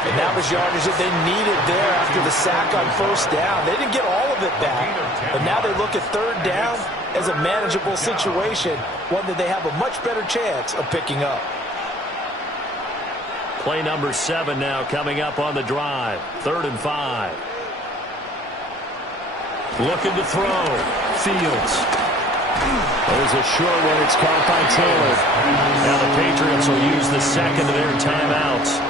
And that was yardage that they needed there after the sack on first down. They didn't get all of it back. But now they look at third down as a manageable situation, one that they have a much better chance of picking up. Play number 7 now coming up on the drive. 3rd and 5. Looking to throw. Fields. There's a short one. It's caught by Taylor. Now the Patriots will use the second of their timeouts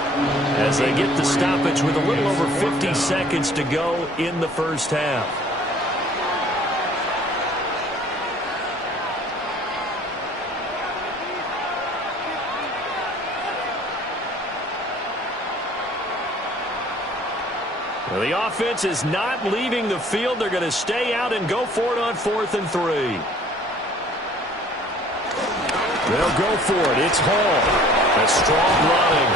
as they get the stoppage with a little over 50 seconds to go in the first half. Well, the offense is not leaving the field. They're going to stay out and go for it on 4th and 3. They'll go for it. It's Hall. A strong running.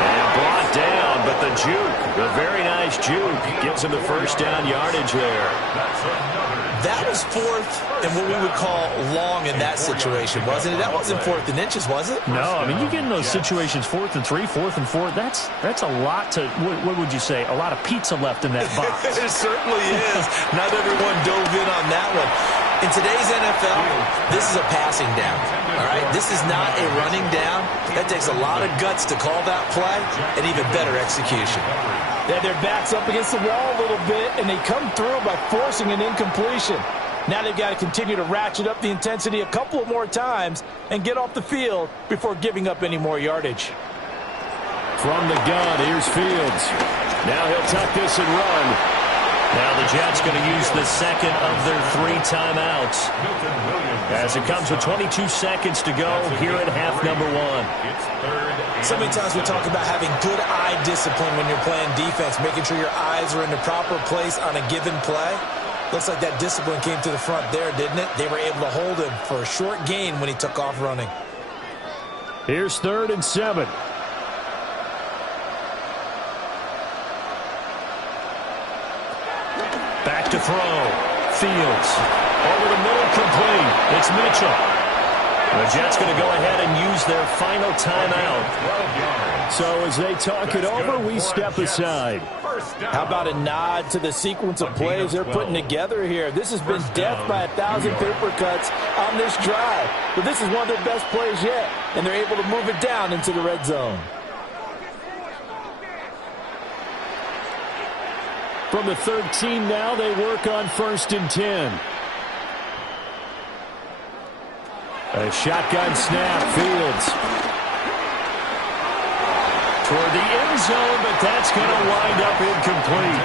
And brought down, but the juke, the very nice juke, gives him the first down yardage there. That was 4th and what we would call long in that situation, wasn't it? That wasn't 4th and inches, was it? No, I mean, you get in those situations, 4th and 3, 4th and 4, that's a lot to, what would you say, a lot of pizza left in that box. It certainly is. Not everyone dove in on that one. In today's NFL, this is a passing down, all right? This is not a running down. That takes a lot of guts to call that play and even better execution. They had their backs up against the wall a little bit, and they come through by forcing an incompletion. Now they've got to continue to ratchet up the intensity a couple of more times and get off the field before giving up any more yardage. From the gun, here's Fields. Now he'll tuck this and run. Now the Jets going to use the second of their 3 timeouts as it comes with 22 seconds to go here at half number 1. So many times we talk about having good eye discipline when you're playing defense, making sure your eyes are in the proper place on a given play. Looks like that discipline came to the front there, didn't it? They were able to hold him for a short gain when he took off running. Here's 3rd and 7. Back to throw. Fields. Over the middle, complete. It's Mitchell. The Jets going to go ahead and use their final timeout. So as they talk it over, we step aside. How about a nod to the sequence of plays they're putting together here? This has been death by 1,000 paper cuts on this drive. But this is one of their best plays yet, and they're able to move it down into the red zone. From the 13 now, they work on 1st and 10. A shotgun snap, Fields. Toward the end zone, but that's going to wind up incomplete.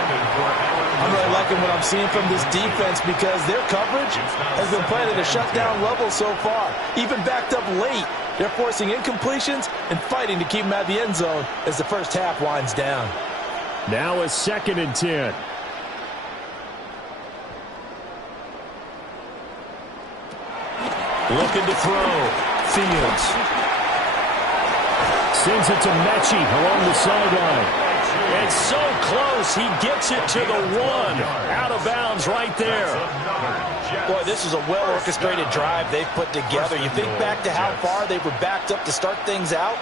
I'm really liking what I'm seeing from this defense because their coverage has been playing at a shutdown level so far. Even backed up late, they're forcing incompletions and fighting to keep them at the end zone as the first half winds down. Now a 2nd and 10. Looking to throw. Fields. Sends it to Mechie along the sideline. It's so close. He gets it to the 1. Out of bounds right there. Boy, this is a well-orchestrated drive they've put together. You think back to how far they were backed up to start things out,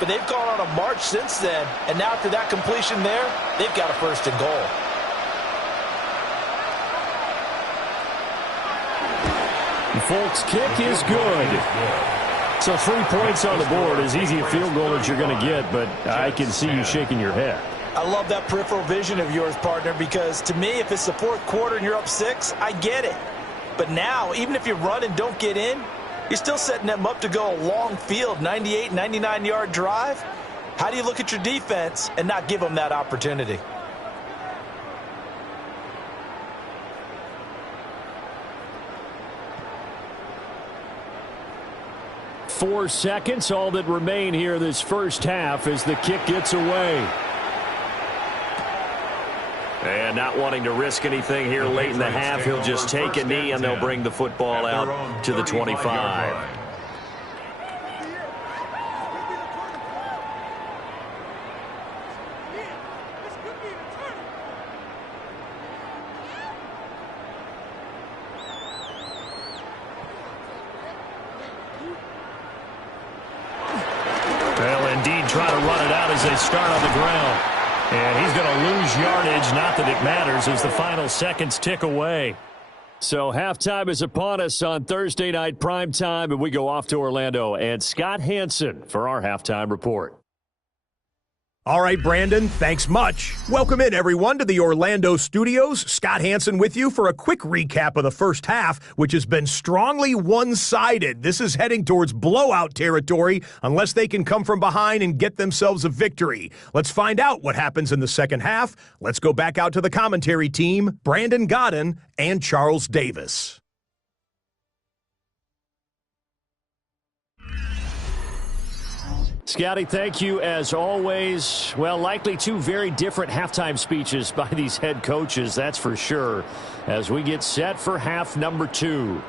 but they've gone on a march since then, and now after that completion there, they've got a 1st and goal. Folks, kick is good. So 3 points on the board, as easy a field goal as you're going to get, but I can see you shaking your head. I love that peripheral vision of yours, partner, because to me, if it's the 4th quarter and you're up 6, I get it. But now, even if you run and don't get in, you're still setting them up to go a long field, 98, 99-yard drive. How do you look at your defense and not give them that opportunity? 4 seconds, all that remain here this first half as the kick gets away. And not wanting to risk anything here late in the half, he'll just take a knee and they'll bring the football out to the 25. Try to run it out as they start on the ground. And he's going to lose yardage. Not that it matters as the final seconds tick away. So halftime is upon us on Thursday night primetime, and we go off to Orlando. And Scott Hansen for our halftime report. All right, Brandon, thanks much. Welcome in, everyone, to the Orlando studios. Scott Hansen with you for a quick recap of the first half, which has been strongly one-sided. This is heading towards blowout territory unless they can come from behind and get themselves a victory. Let's find out what happens in the second half. Let's go back out to the commentary team, Brandon Godden and Charles Davis. Scotty, thank you as always. Well, likely two very different halftime speeches by these head coaches, that's for sure, as we get set for half number 2.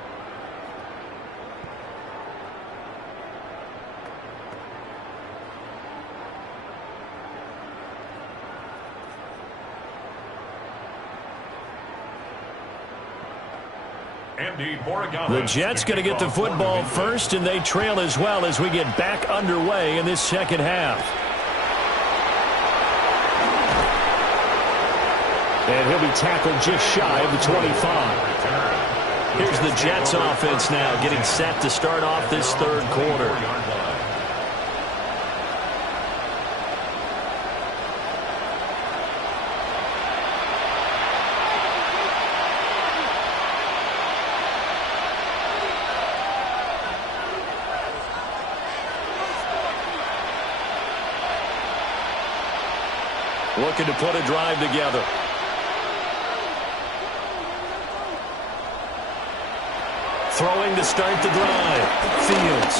The Jets going to get the football first, and they trail as well as we get back underway in this second half. And he'll be tackled just shy of the 25. Here's the Jets offense now getting set to start off this third quarter. Looking to put a drive together. Throwing to start the drive. Fields.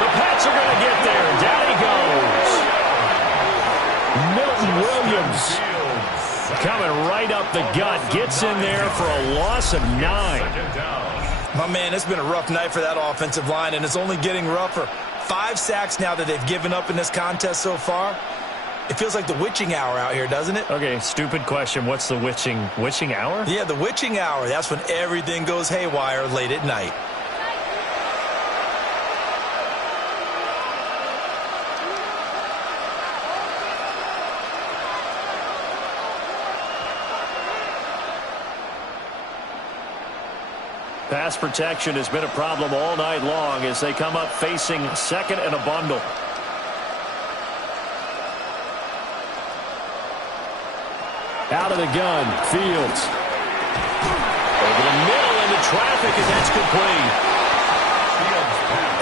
The Pats are going to get there. Down he goes. Milton Williams coming right up the gut. Gets in there for a loss of 9. My man, it's been a rough night for that offensive line, and it's only getting rougher. 5 sacks now that they've given up in this contest so far. It feels like the witching hour out here, doesn't it? Okay, stupid question. What's the witching hour? Yeah, the witching hour. That's when everything goes haywire late at night. Pass protection has been a problem all night long as they come up facing second and a bundle. Out of the gun, Fields. Over the middle into traffic, and that's complete.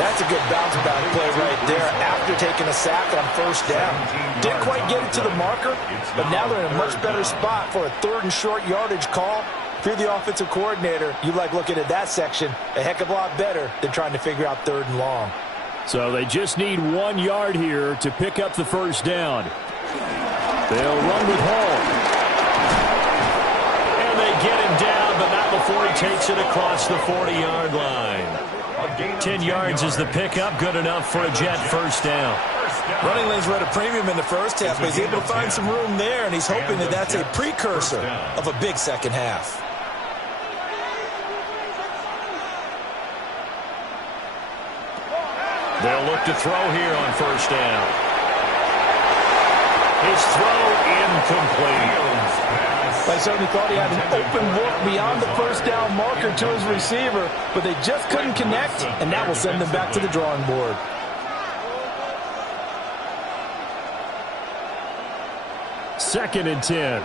That's a good bounce-back play right there after taking a sack on first down. Didn't quite get it to the marker, but now they're in a much better spot for a third and short yardage call. If you're the offensive coordinator, you like looking at that section a heck of a lot better than trying to figure out third and long. So they just need 1 yard here to pick up the first down. They'll run with Hall. Get him down, but not before he takes it across the 40-yard line. 10 yards is the pickup, good enough for a Jet first down. Running lanes were at a premium in the first half, but he's able to find some room there, and he's hoping that that's a precursor of a big second half. They'll look to throw here on first down. His throw incomplete. I certainly thought he had an open look beyond the first down marker to his receiver, but they just couldn't connect, and that will send them back to the drawing board. Second and 10.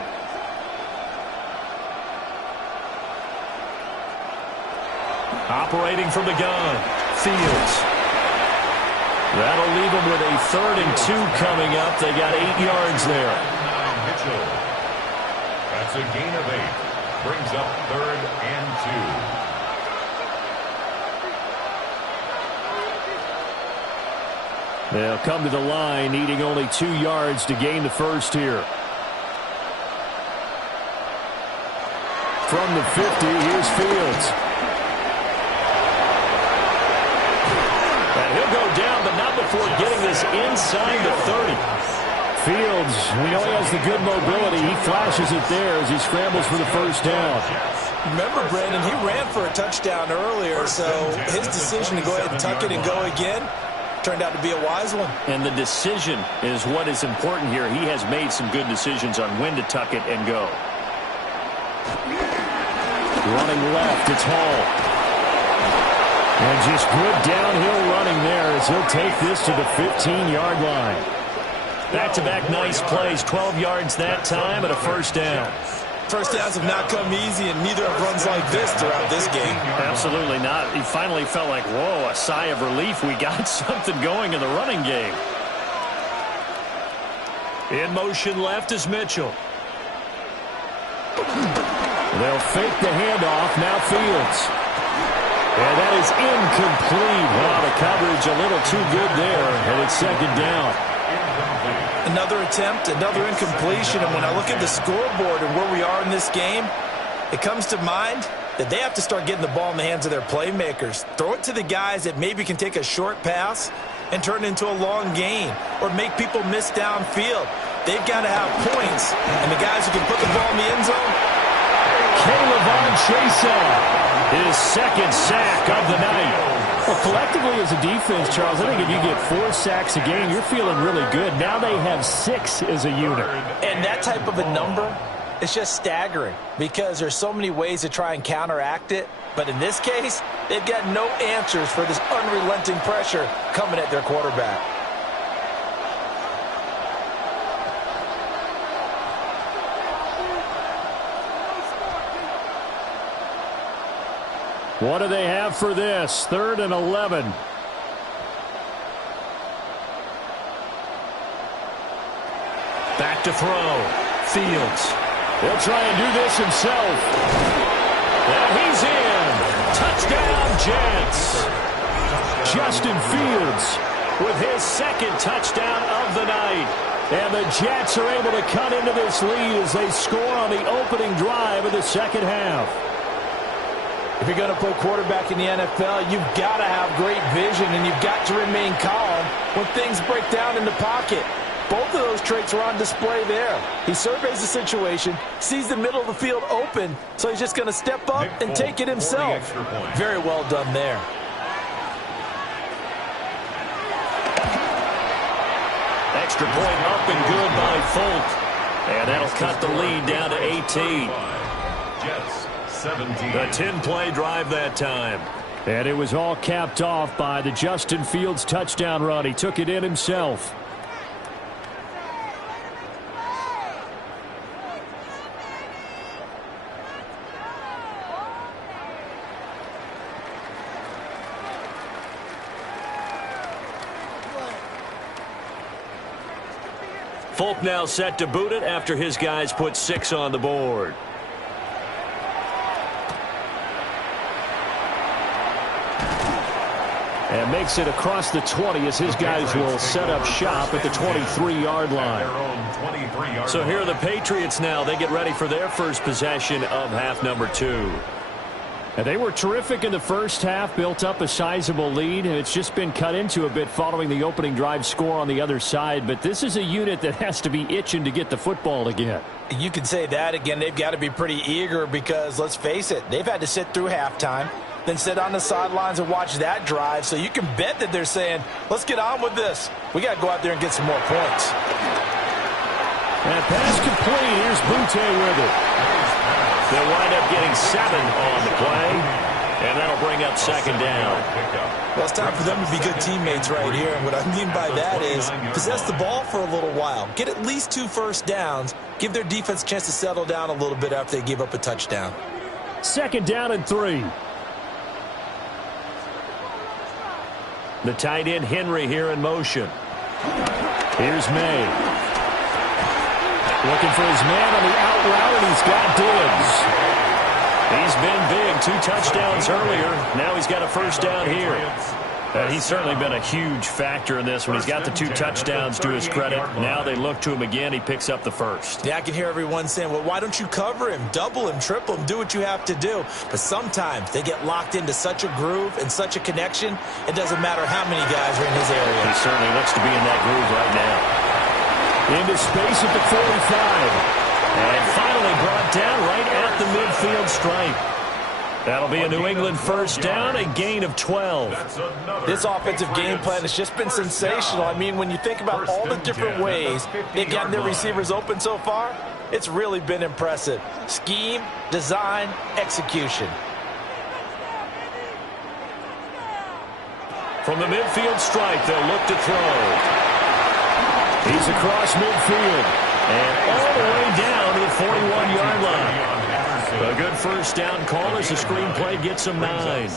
Operating from the gun, Fields. That'll leave them with a 3rd and 2 coming up. They got 8 yards there. That's a gain of 8. Brings up 3rd and 2. They'll come to the line, needing only 2 yards to gain the first here. From the 50, here's Fields. And he'll go down, but not before getting this inside the 30. Fields, we know he has the good mobility. He flashes it there as he scrambles for the first down. Remember, Brandon, he ran for a touchdown earlier, so his decision to go ahead and tuck it and go again turned out to be a wise one. And the decision is what is important here. He has made some good decisions on when to tuck it and go. Running left, it's Hall. And just good downhill running there as he'll take this to the 15-yard line. Back-to-back nice plays, 12 yards that time and a first down. First downs have not come easy, and neither have runs like this throughout this game. Absolutely not. He finally felt like, whoa, a sigh of relief. We got something going in the running game. In motion left is Mitchell. They'll fake the handoff. Now Fields. And that is incomplete. Wow, the coverage a little too good there, and it's second down. Another attempt, another incompletion, and when I look at the scoreboard and where we are in this game, it comes to mind that they have to start getting the ball in the hands of their playmakers. Throw it to the guys that maybe can take a short pass and turn it into a long gain or make people miss downfield. They've got to have points, and the guys who can put the ball in the end zone. Caleb Chase, his second sack of the night. Well, collectively as a defense, Charles, I think if you get 4 sacks a game, you're feeling really good. Now they have 6 as a unit. And that type of a number is just staggering because there's so many ways to try and counteract it. But in this case, they've got no answers for this unrelenting pressure coming at their quarterback. What do they have for this? 3rd and 11. Back to throw. Fields. He'll try and do this himself. And he's in. Touchdown, Jets. Justin Fields with his second touchdown of the night. And the Jets are able to cut into this lead as they score on the opening drive of the second half. If you're going to play quarterback in the NFL, you've got to have great vision, and you've got to remain calm when things break down in the pocket. Both of those traits are on display there. He surveys the situation, sees the middle of the field open, so he's just going to step up and take it himself. Very well done there. Extra point up and good by Folk. And that'll cut the lead down to 18. Jets. 17. The 10-play drive that time. And it was all capped off by the Justin Fields touchdown run. He took it in himself. Folk now set to boot it after his guys put 6 on the board. And makes it across the 20 as his guys will set up shop at the 23-yard line. So here are the Patriots now. They get ready for their first possession of half number 2. And they were terrific in the first half, built up a sizable lead, and it's just been cut into a bit following the opening drive score on the other side. But this is a unit that has to be itching to get the football again. You can say that again. They've got to be pretty eager because, let's face it, they've had to sit through halftime, then sit on the sidelines and watch that drive. So you can bet that they're saying, let's get on with this. We got to go out there and get some more points. And pass complete. Here's Butte with it. They'll wind up getting 7 on the play, and that'll bring up second down. Well, it's time for them to be good teammates right here. And what I mean by that is possess the ball for a little while. Get at least 2 first downs. Give their defense a chance to settle down a little bit after they give up a touchdown. Second down and 3. The tight end Henry here in motion. Here's May. Looking for his man on the out route, and he's got dibs. He's been big. 2 touchdowns earlier. Now he's got a first down here. He's certainly been a huge factor in this when he's got the 2 touchdowns to his credit. Now they look to him again. He picks up the first. Yeah, I can hear everyone saying, well, why don't you cover him, double him, triple him, do what you have to do. But sometimes they get locked into such a groove and such a connection, it doesn't matter how many guys are in his area. He certainly looks to be in that groove right now. Into space at the 45. And finally brought down right at the midfield stripe. That'll be a New England first down, a gain of 12. This offensive game plan has just been sensational. I mean, when you think about all the different ways they've gotten their receivers open so far, it's really been impressive. Scheme, design, execution. From the midfield stripe, they'll look to throw. He's across midfield and all the way down to the 41-yard line. A good first down call as the screenplay gets him 9.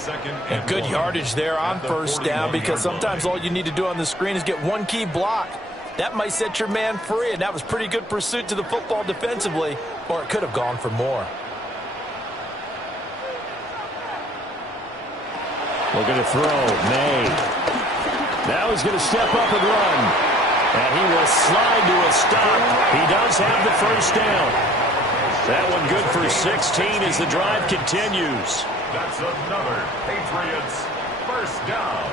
And good yardage there on first down, because sometimes all you need to do on the screen is get one key block. That might set your man free, and that was pretty good pursuit to the football defensively, or it could have gone for more. Looking to throw, May. Now he's going to step up and run. And he will slide to a stop. He does have the first down. That one good for 16 as the drive continues. That's another Patriots first down.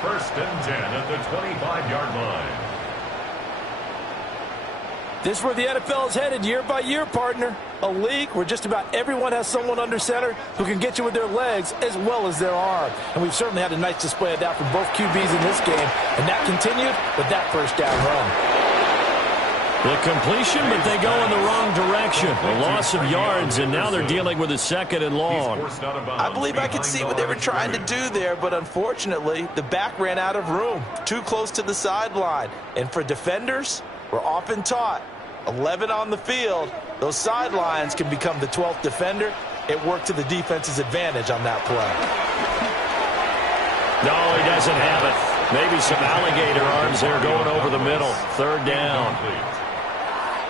1st and 10 at the 25-yard line. This is where the NFL is headed year by year, partner. A league where just about everyone has someone under center who can get you with their legs as well as their arm. And we've certainly had a nice display of that from both QBs in this game. And that continued with that first down run. The completion, but they go in the wrong direction. A loss of yards, and now they're dealing with a 2nd and long. I believe I could see what they were trying to do there, but unfortunately, the back ran out of room. Too close to the sideline. And for defenders, we're often taught, 11 on the field, those sidelines can become the 12th defender. It worked to the defense's advantage on that play. No, he doesn't have it. Maybe some alligator arms there going over the middle. 3rd down.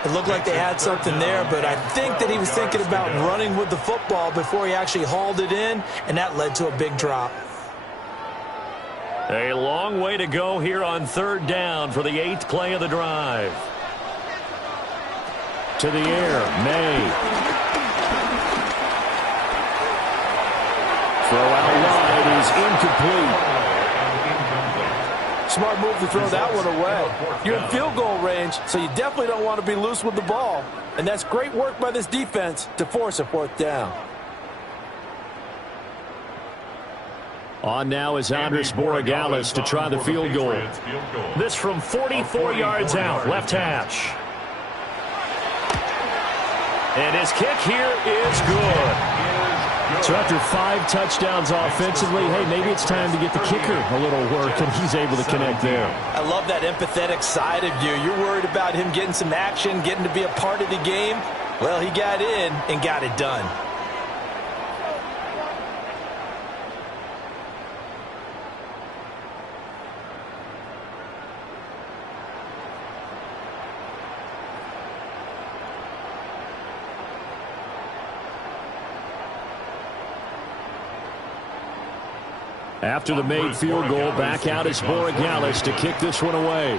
It looked like they had something there, but I think that he was thinking about running with the football before he actually hauled it in, and that led to a big drop. A long way to go here on 3rd down for the 8th play of the drive. To the air, May. Throw out wide is incomplete. Smart move to throw that one away. You're in field goal range, so you definitely don't want to be loose with the ball. And that's great work by this defense to force a 4th down. On now is Andres Borregales to try the field goal. This from 44 yards out, left hash. And his kick here is good. So after 5 touchdowns offensively, hey, maybe it's time to get the kicker a little work, and he's able to connect there. I love that empathetic side of you. You're worried about him getting some action, getting to be a part of the game. Well, he got in and got it done. After the made field goal, back out is Borregales to kick this one away.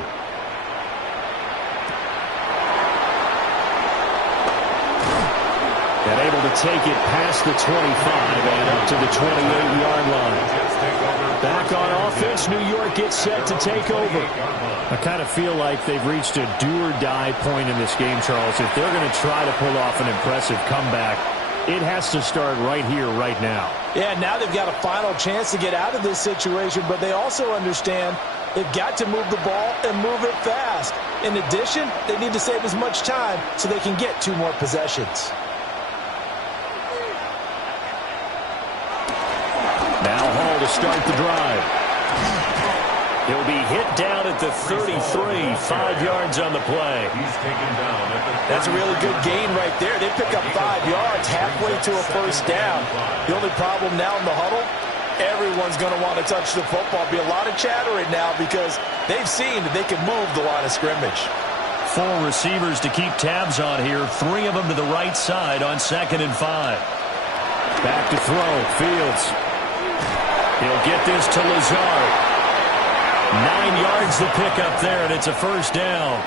And able to take it past the 25 and up to the 28-yard line. Back on offense, New York gets set to take over. I kind of feel like they've reached a do-or-die point in this game, Charles. If they're going to try to pull off an impressive comeback, it has to start right here, right now. Yeah, now they've got a final chance to get out of this situation, but they also understand they've got to move the ball and move it fast. In addition, they need to save as much time so they can get 2 more possessions. Now Hall to start the drive. He'll be hit down at the 33, 5 yards on the play. He's taken down at the That's a really good gain right there. They pick up 5 yards halfway to a first down. The only problem now in the huddle, everyone's going to want to touch the football. Be a lot of chattering now because they've seen that they can move the line of scrimmage. 4 receivers to keep tabs on here. 3 of them to the right side on 2nd and 5. Back to throw. Fields. He'll get this to Lazard. 9 yards to pick up there, and it's a first down.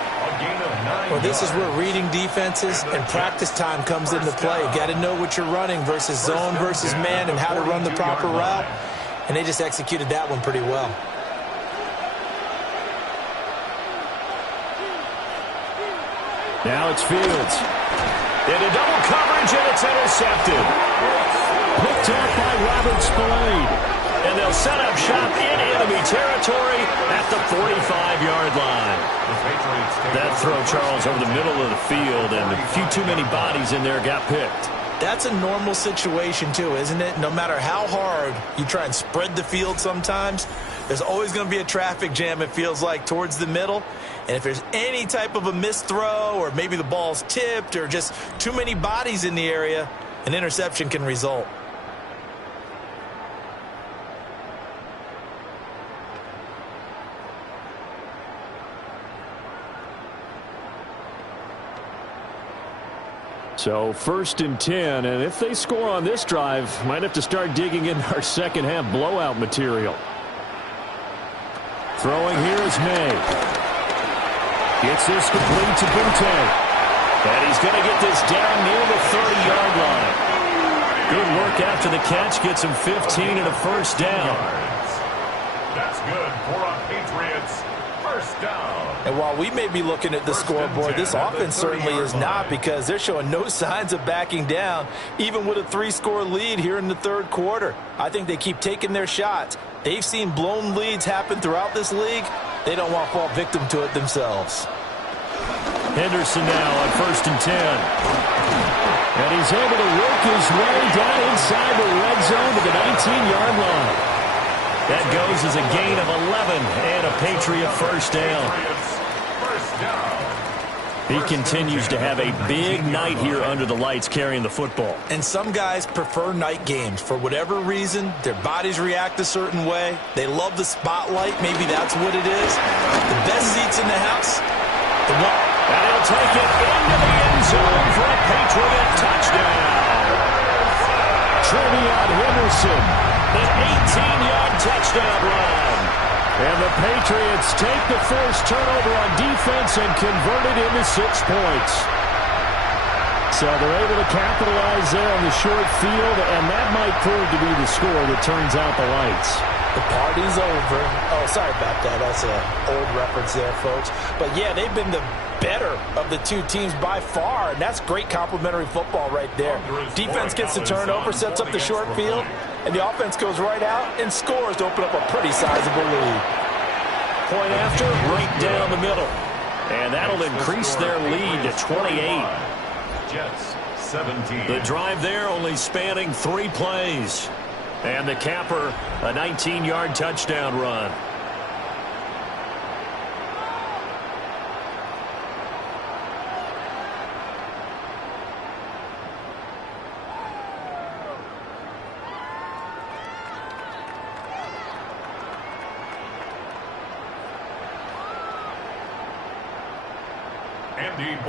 Well, this is where reading defenses and practice time comes into play. Got to know what you're running versus zone versus man and how to run the proper route. And they just executed that one pretty well. Now it's Fields. Into double coverage, and it's intercepted. Picked up by Robert Spillane. And they'll set up shop in enemy territory at the 45-yard line. That throw, Charles, over the middle of the field, and a few too many bodies in there got picked. That's a normal situation, too, isn't it? No matter how hard you try and spread the field sometimes, there's always going to be a traffic jam, it feels like, towards the middle. And if there's any type of a missed throw or maybe the ball's tipped or just too many bodies in the area, an interception can result. So 1st and 10, and if they score on this drive, might have to start digging in our second half blowout material. Throwing here is May. Gets this complete to Bunte. And he's going to get this down near the 30-yard line. Good work after the catch. Gets him 15 and a first down. That's good for a Patriots first down. And while we may be looking at the scoreboard, this offense certainly is not, because they're showing no signs of backing down, even with a 3-score lead here in the third quarter. I think they keep taking their shots. They've seen blown leads happen throughout this league. They don't want to fall victim to it themselves. Henderson now on 1st and 10. And he's able to work his way down inside the red zone to the 19-yard line. That goes as a gain of 11 and a Patriot first down. He continues to have a big night here under the lights carrying the football. And some guys prefer night games. For whatever reason, their bodies react a certain way. They love the spotlight. Maybe that's what it is. The best seats in the house, the one. And he'll take it into the end zone for a Patriot touchdown. Trevion Henderson, an 18-yard touchdown run. And the Patriots take the first turnover on defense and convert it into 6 points. So they're able to capitalize there on the short field, and that might prove to be the score that turns out the lights. The party's over. Oh, sorry about that. That's an old reference there, folks. But, yeah, they've been the better of the two teams by far, and that's great complimentary football right there. Defense gets the turnover, sets up the short field, and the offense goes right out and scores to open up a pretty sizable lead. Point after, right down the middle. And that'll increase their lead to 28. Jets, 17. The drive there only spanning 3 plays. And the capper, a 19-yard touchdown run.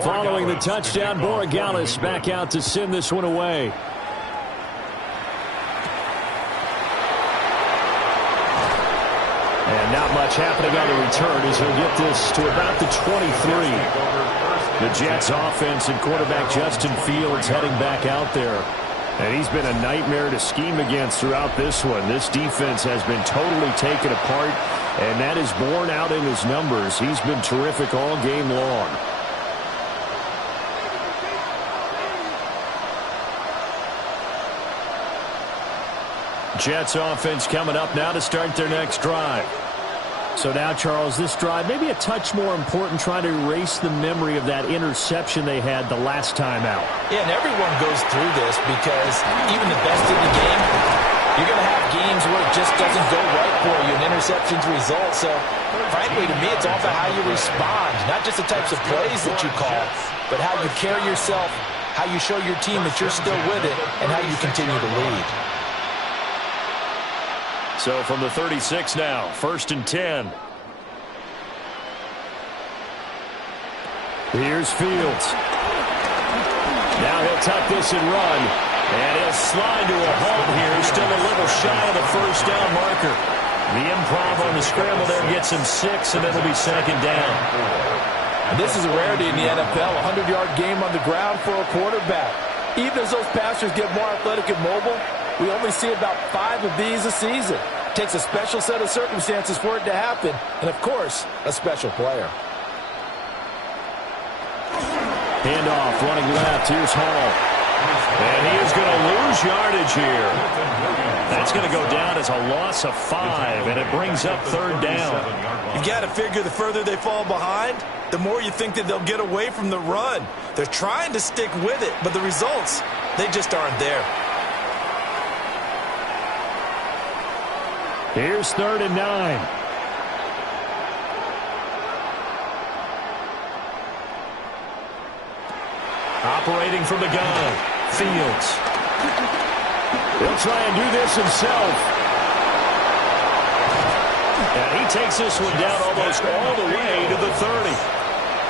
Following the touchdown, Borregales back out to send this one away. And not much happening on the return as he'll get this to about the 23. The Jets offense and quarterback Justin Fields heading back out there. And he's been a nightmare to scheme against throughout this one. This defense has been totally taken apart, and that is borne out in his numbers. He's been terrific all game long. Jets offense coming up now to start their next drive. So now, Charles, this drive maybe a touch more important, trying to erase the memory of that interception they had the last time out. Yeah, and everyone goes through this, because even the best in the game, you're going to have games where it just doesn't go right for you, and interceptions result. So, frankly, to me, it's all about how you respond, not just the types of plays that you call, but how you carry yourself, how you show your team that you're still with it, and how you continue to lead. So from the 36 now, 1st and 10. Here's Fields. Now he'll tuck this and run. And he'll slide to a halt here. Still a little shy of the first down marker. The improv on the scramble there gets him 6, and it'll be 2nd down. And this is a rarity in the NFL, a 100-yard game on the ground for a quarterback. Even as those passers get more athletic and mobile, we only see about 5 of these a season. It takes a special set of circumstances for it to happen, and, of course, a special player. Handoff, running left. Here's Hall. And he is going to lose yardage here. That's going to go down as a loss of 5, and it brings up 3rd down. You got to figure the further they fall behind, the more you think that they'll get away from the run. They're trying to stick with it, but the results, they just aren't there. Here's 3rd and 9. Operating from the gun, Fields. He'll try and do this himself. And he takes this one down almost all the way to the 30.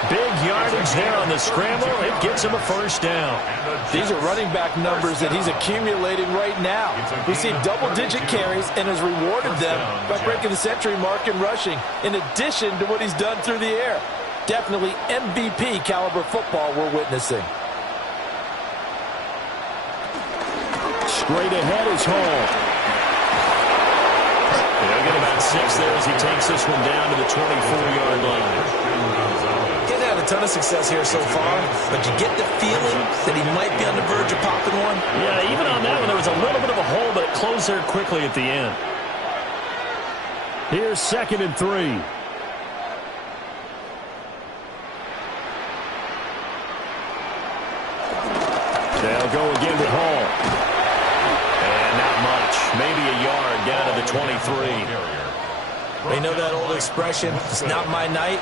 Big yardage there on the scramble. It gets him a first down. These are running back numbers that he's accumulating right now. We see double-digit carries and has rewarded them by breaking the century mark in rushing, in addition to what he's done through the air. Definitely MVP caliber football we're witnessing. Straight ahead is Hall. He'll get about 6 there as he takes this one down to the 24-yard line. He's had a ton of success here so far, but you get the feeling that he might be on the verge of popping one. Yeah, even on that one, there was a little bit of a hole, but it closed there quickly at the end. Here's 2nd and 3. They'll go again with Hall. And not much. Maybe a yard down to the 23. You know that old expression, it's not my night?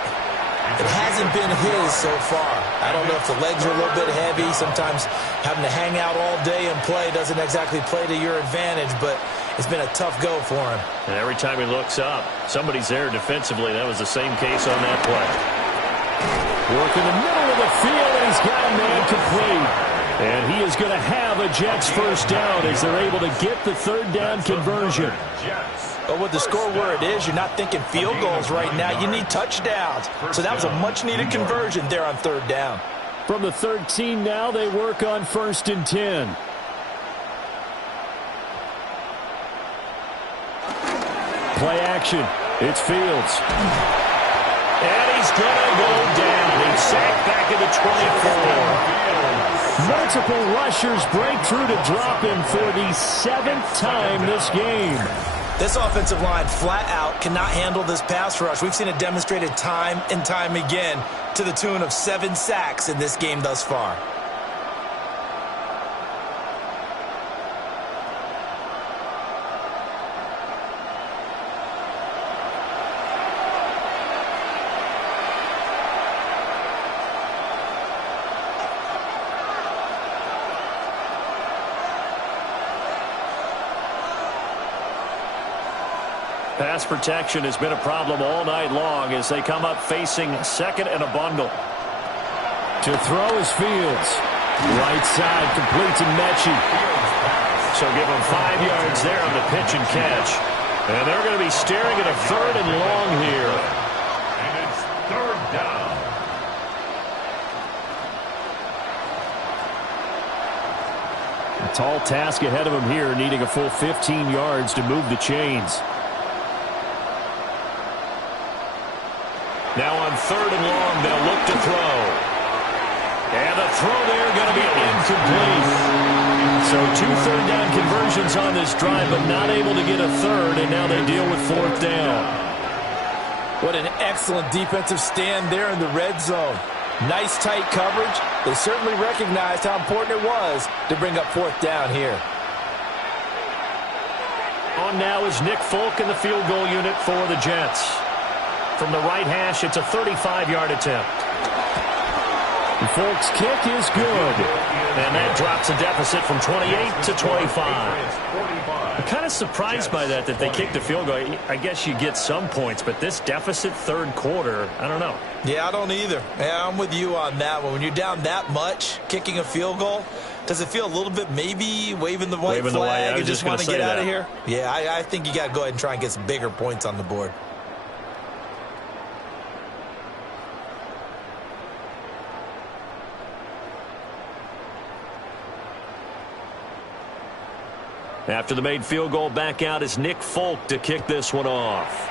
It hasn't been his so far. I don't know if the legs are a little bit heavy. Sometimes having to hang out all day and play doesn't exactly play to your advantage, but it's been a tough go for him. And every time he looks up, somebody's there defensively. That was the same case on that play. Work in the middle of the field, and he's got a man complete. And he is going to have a Jets first down as they're able to get the 3rd down conversion. But with the score where it is, you're not thinking field goals right now. You need touchdowns. So that was a much-needed conversion there on 3rd down. From the 13 now, they work on 1st and 10. Play action. It's Fields. And he's going to go down. He's sacked back at the 24. Multiple rushers break through to drop him for the 7th time this game. This offensive line flat out cannot handle this pass rush. We've seen it demonstrated time and time again to the tune of 7 sacks in this game thus far. Pass protection has been a problem all night long as they come up facing 2nd and a bundle. To throw is Fields. Right side complete to Mechie. So give them 5 yards there on the pitch and catch. And they're going to be staring at a 3rd and long here. And it's 3rd down. A tall task ahead of him here, needing a full 15 yards to move the chains. Now on 3rd and long, they'll look to throw. And the throw there going to be incomplete. So 2 third-down conversions on this drive, but not able to get a 3rd, and now they deal with 4th down. What an excellent defensive stand there in the red zone. Nice tight coverage. They certainly recognized how important it was to bring up 4th down here. On now is Nick Folk in the field goal unit for the Jets. From the right hash, it's a 35-yard attempt. Folk's kick is good. And that drops a deficit from 28 to 25. I'm kind of surprised by that they kicked the field goal. I guess you get some points, but this deficit 3rd quarter, I don't know. Yeah, I don't either. Yeah, I'm with you on that one. When you're down that much, kicking a field goal, does it feel a little bit maybe waving the white flag and just want to get out of here? Yeah, I think you got to go ahead and try and get some bigger points on the board. After the made field goal, back out is Nick Folk to kick this one off.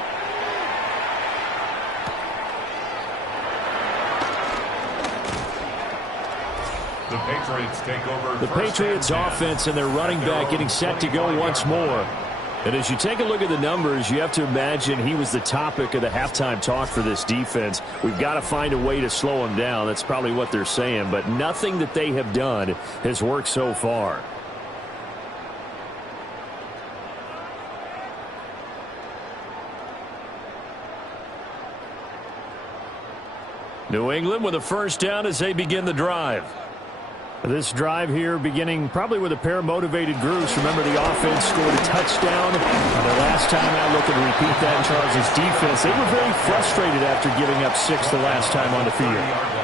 The Patriots take over. The Patriots offense and their running back getting set to go once more. And as you take a look at the numbers, you have to imagine he was the topic of the halftime talk for this defense. We've got to find a way to slow him down. That's probably what they're saying. But nothing that they have done has worked so far. New England with a first down as they begin the drive. This drive here beginning probably with a pair of motivated groups. Remember, the offense scored a touchdown. The last time out, looking to repeat that in Charles' defense. They were very frustrated after giving up 6 the last time on the field.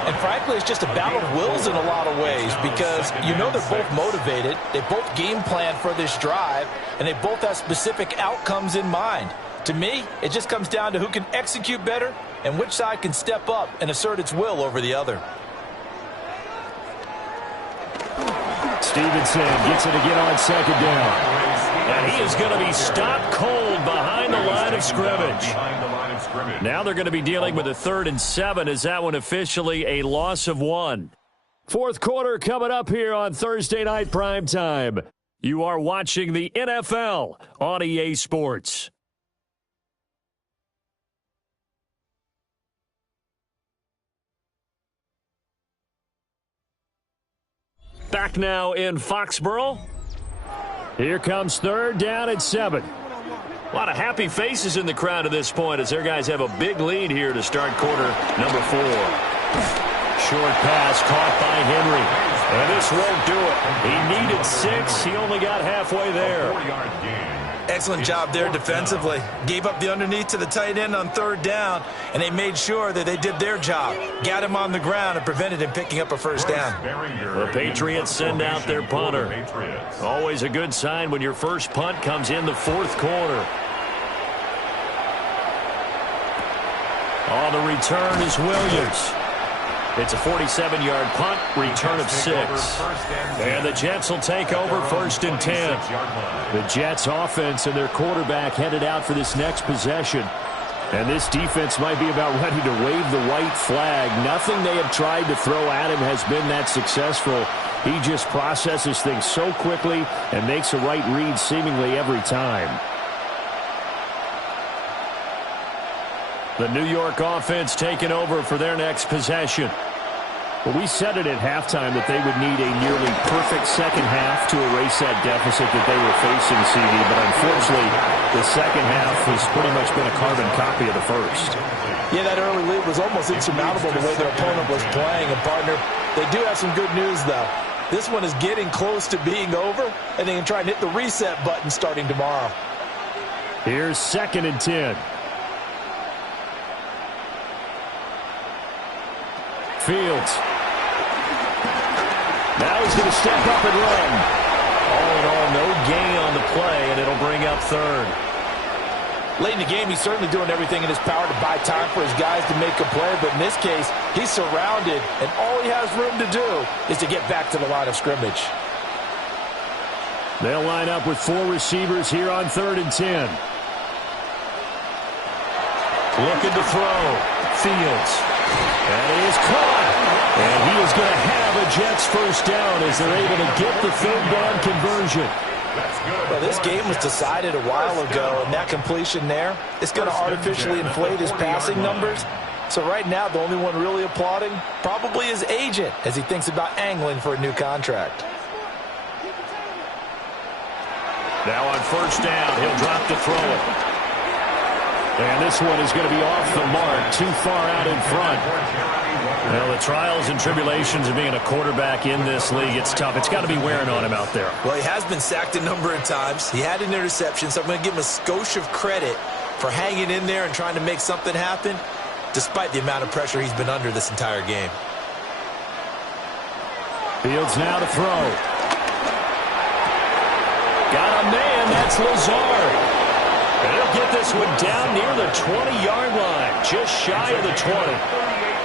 And frankly, it's just a battle of wills in a lot of ways because you know they're both motivated. They both game plan for this drive, and they both have specific outcomes in mind. To me, it just comes down to who can execute better and which side can step up and assert its will over the other. Stevenson gets it again on second down. And he is going to be stopped cold behind the line of scrimmage. Now they're going to be dealing with a 3rd and 7 as that one officially a loss of 1. Fourth quarter coming up here on Thursday Night Primetime. You are watching the NFL on EA Sports. Back now in Foxborough. Here comes 3rd down and 7. A lot of happy faces in the crowd at this point as their guys have a big lead here to start quarter number 4. Short pass caught by Henry. And this won't do it. He needed 6. He only got halfway there. Excellent job there defensively. Gave up the underneath to the tight end on 3rd down, and they made sure that they did their job. Got him on the ground and prevented him picking up a 1st down. The Patriots send out their punter. Always a good sign when your first punt comes in the 4th quarter. On the return is Williams. It's a 47-yard punt, return of 6. And the Jets will take over 1st and 10. The Jets offense and their quarterback headed out for this next possession. And this defense might be about ready to wave the white flag. Nothing they have tried to throw at him has been that successful. He just processes things so quickly and makes a right read seemingly every time. The New York offense taking over for their next possession. Well, we said it at halftime that they would need a nearly perfect second half to erase that deficit that they were facing, CD, but unfortunately, the second half has pretty much been a carbon copy of the first. Yeah, that early lead was almost insurmountable the way their opponent was playing. And, partner, they do have some good news, though. This one is getting close to being over, and they can try and hit the reset button starting tomorrow. Here's 2nd and 10. Fields. Now he's going to step up and run. All in all, no gain on the play, and it'll bring up 3rd. Late in the game, he's certainly doing everything in his power to buy time for his guys to make a play, but in this case, he's surrounded, and all he has room to do is to get back to the line of scrimmage. They'll line up with 4 receivers here on 3rd and 10. Looking to throw. Fields. And it is caught. And he is going to have a Jets 1st down as they're able to get the 3rd down conversion. Well, this game was decided a while ago, and that completion there is going to artificially inflate his passing numbers. So right now, the only one really applauding probably his agent as he thinks about angling for a new contract. Now on 1st down, he'll drop to throw it. And this one is going to be off the mark, too far out in front. Well, the trials and tribulations of being a quarterback in this league, it's tough. It's got to be wearing on him out there. Well, he has been sacked a number of times. He had an interception, so I'm going to give him a skosh of credit for hanging in there and trying to make something happen, despite the amount of pressure he's been under this entire game. Fields now to throw. Got a man, that's Lazard. And he'll get this one down near the 20-yard line, just shy of the 20.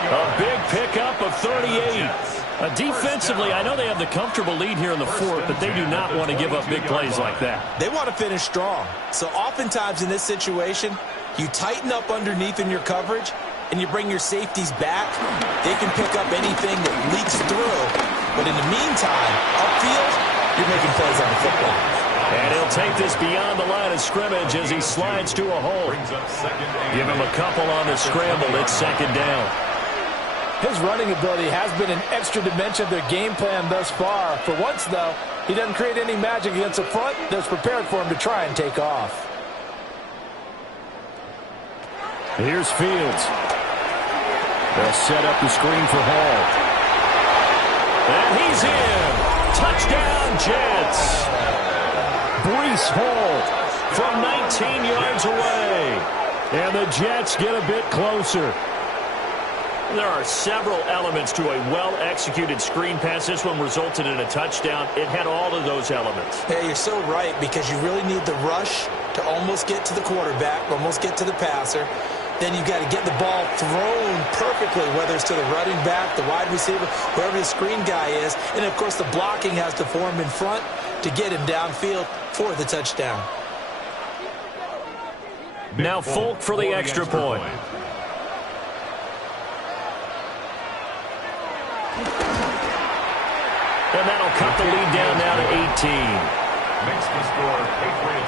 A big pickup of 38. Defensively, I know they have the comfortable lead here in the 4th, but they do not want to give up big plays like that. They want to finish strong. So oftentimes in this situation, you tighten up underneath in your coverage, and you bring your safeties back. They can pick up anything that leaks through. But in the meantime, upfield, you're making plays on the football. And he'll take this beyond the line of scrimmage as he slides to a hole. Give him a couple on the scramble. It's 2nd down. His running ability has been an extra dimension of their game plan thus far. For once, though, he doesn't create any magic against a front that's prepared for him to try and take off. Here's Fields. They'll set up the screen for Hall. And he's is in. Touchdown, Jets. Breece Hall from 19 yards away. And the Jets get a bit closer. There are several elements to a well-executed screen pass. This one resulted in a touchdown. It had all of those elements. Yeah, you're so right, because you really need the rush to almost get to the quarterback, almost get to the passer. Then you've got to get the ball thrown perfectly, whether it's to the running back, the wide receiver, whoever the screen guy is. And, of course, the blocking has to form in front to get him downfield for the touchdown. Now Folk for the extra point. And that'll cut the lead down now to 18.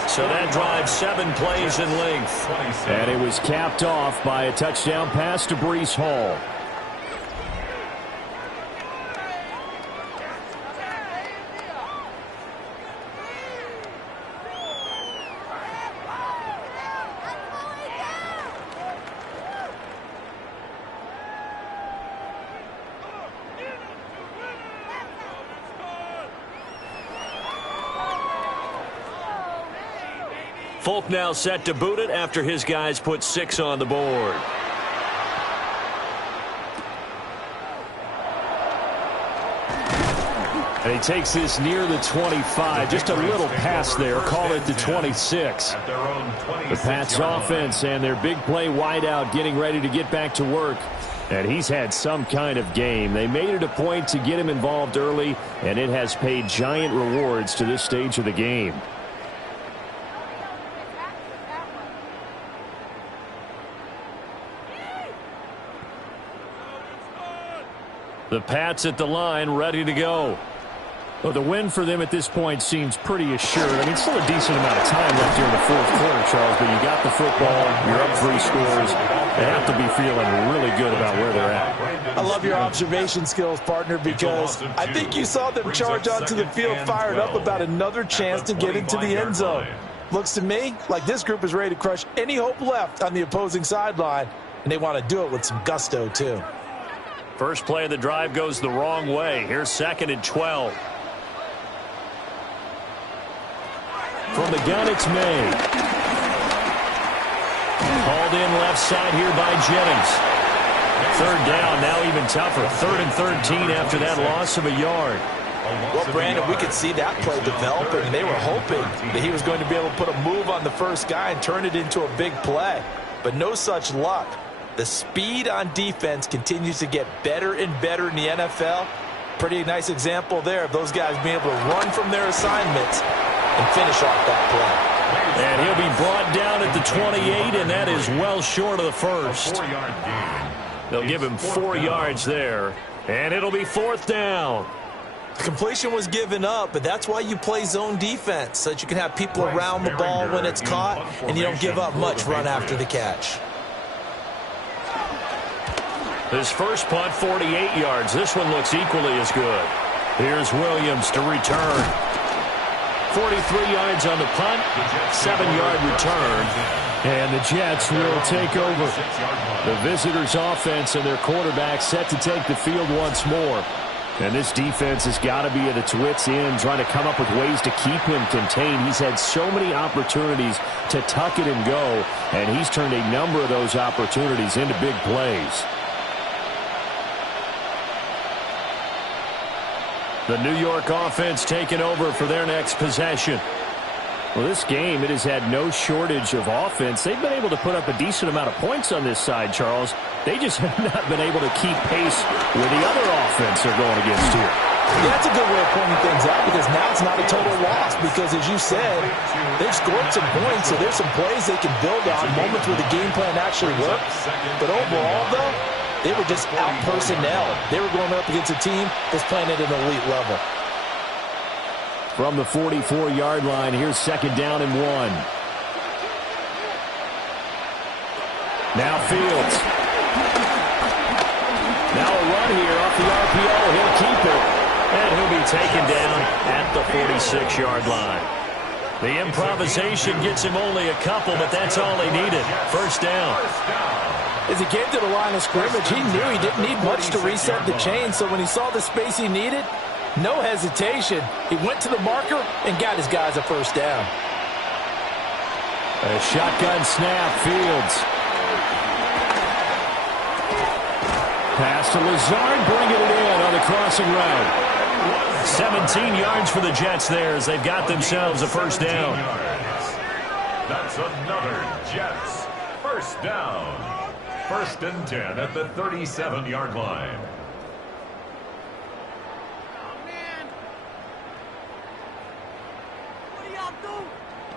So that drives 7 plays in length. And it was capped off by a touchdown pass to Breece Hall. Folk now set to boot it after his guys put 6 on the board. And he takes this near the 25. Just a little pass there. Call it the 26. The Pats offense and their big play wideout getting ready to get back to work. And he's had some kind of game. They made it a point to get him involved early, and it has paid giant rewards to this stage of the game. The Pats at the line, ready to go. Well, the win for them at this point seems pretty assured. I mean, still a decent amount of time left here in the fourth quarter, Charles, but you got the football, you're up 3 scores. They have to be feeling really good about where they're at. I love your observation skills, partner, because I think you saw them charge onto the field fired up about another chance to get into the end zone. Looks to me like this group is ready to crush any hope left on the opposing sideline, and they want to do it with some gusto, too. First play of the drive goes the wrong way. Here's 2nd and 12. From the gun, it's May. Called in left side here by Jennings. 3rd down, now even tougher. 3rd and 13 after that loss of a yard. Well, Brandon, we could see that play developing, and they were hoping that he was going to be able to put a move on the first guy and turn it into a big play. But no such luck. The speed on defense continues to get better and better in the NFL. Pretty nice example there of those guys being able to run from their assignments and finish off that play. And he'll be brought down at the 28, and that is well short of the first. They'll give him 4 yards there, and it'll be 4th down. The completion was given up, but that's why you play zone defense, so that you can have people around the ball when it's caught, and you don't give up much run after the catch. His first punt, 48 yards. This one looks equally as good. Here's Williams to return. 43 yards on the punt, 7-yard return. And the Jets will take over. The visitors' offense and their quarterback set to take the field once more. And this defense has got to be at its wits' end, trying to come up with ways to keep him contained. He's had so many opportunities to tuck it and go, and he's turned a number of those opportunities into big plays. The New York offense taking over for their next possession. Well, this game, it has had no shortage of offense. They've been able to put up a decent amount of points on this side, Charles. They just have not been able to keep pace with the other offense they're going against here. Yeah, that's a good way of pointing things out, because now it's not a total loss, because as you said, they've scored some points, so there's some plays they can build on, moments where the game plan actually worked. But overall, though, they were just out-personnel. They were going up against a team that's playing at an elite level. From the 44-yard line, here's 2nd down and 1. Now Fields. Now a run here off the RPO. He'll keep it. And he'll be taken down at the 46-yard line. The improvisation gets him only a couple, but that's all he needed. 1st down. As he came to the line of scrimmage, he knew he didn't need much to reset the chain, so when he saw the space he needed, No hesitation. He went to the marker and got his guys a first down. A shotgun snap, Fields. Pass to Lazard, bringing it in on the crossing route. 17 yards for the Jets there as they've got themselves a first down. That's another Jets first down. 1st and 10 at the 37-yard line.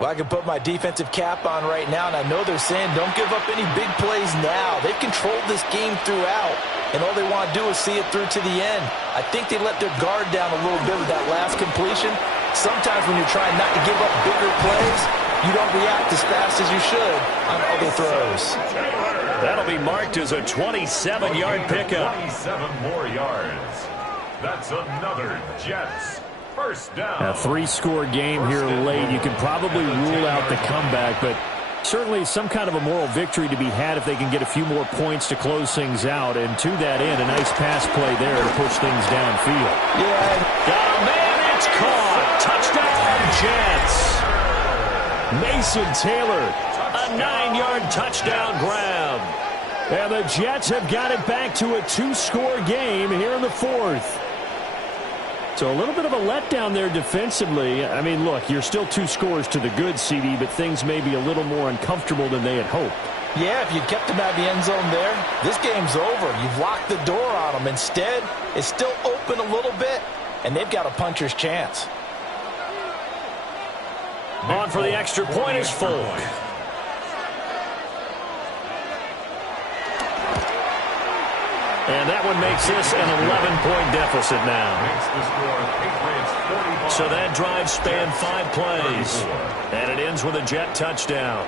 Well, I can put my defensive cap on right now, and I know they're saying don't give up any big plays now. They've controlled this game throughout, and all they want to do is see it through to the end. I think they let their guard down a little bit with that last completion. Sometimes when you're trying not to give up bigger plays, you don't react as fast as you should on other throws. That'll be marked as a 27-yard pickup. 27 more yards. That's another Jets first down. A 3-score game here late. You can probably rule out the comeback, but certainly some kind of a moral victory to be had if they can get a few more points to close things out. And to that end, a nice pass play there to push things downfield. Yeah. Oh, man, it's caught. Touchdown, Jets. Mason Taylor, a 9-yard touchdown grab. And the Jets have got it back to a 2-score game here in the 4th. So a little bit of a letdown there defensively. I mean, look, you're still 2 scores to the good, CD, but things may be a little more uncomfortable than they had hoped. Yeah, if you kept them out of the end zone there, this game's over. You've locked the door on them. Instead, it's still open a little bit, and they've got a puncher's chance. On for the extra point is Folk. And that one makes this an 11-point deficit now. So that drive spanned 5 plays. And it ends with a Jet touchdown.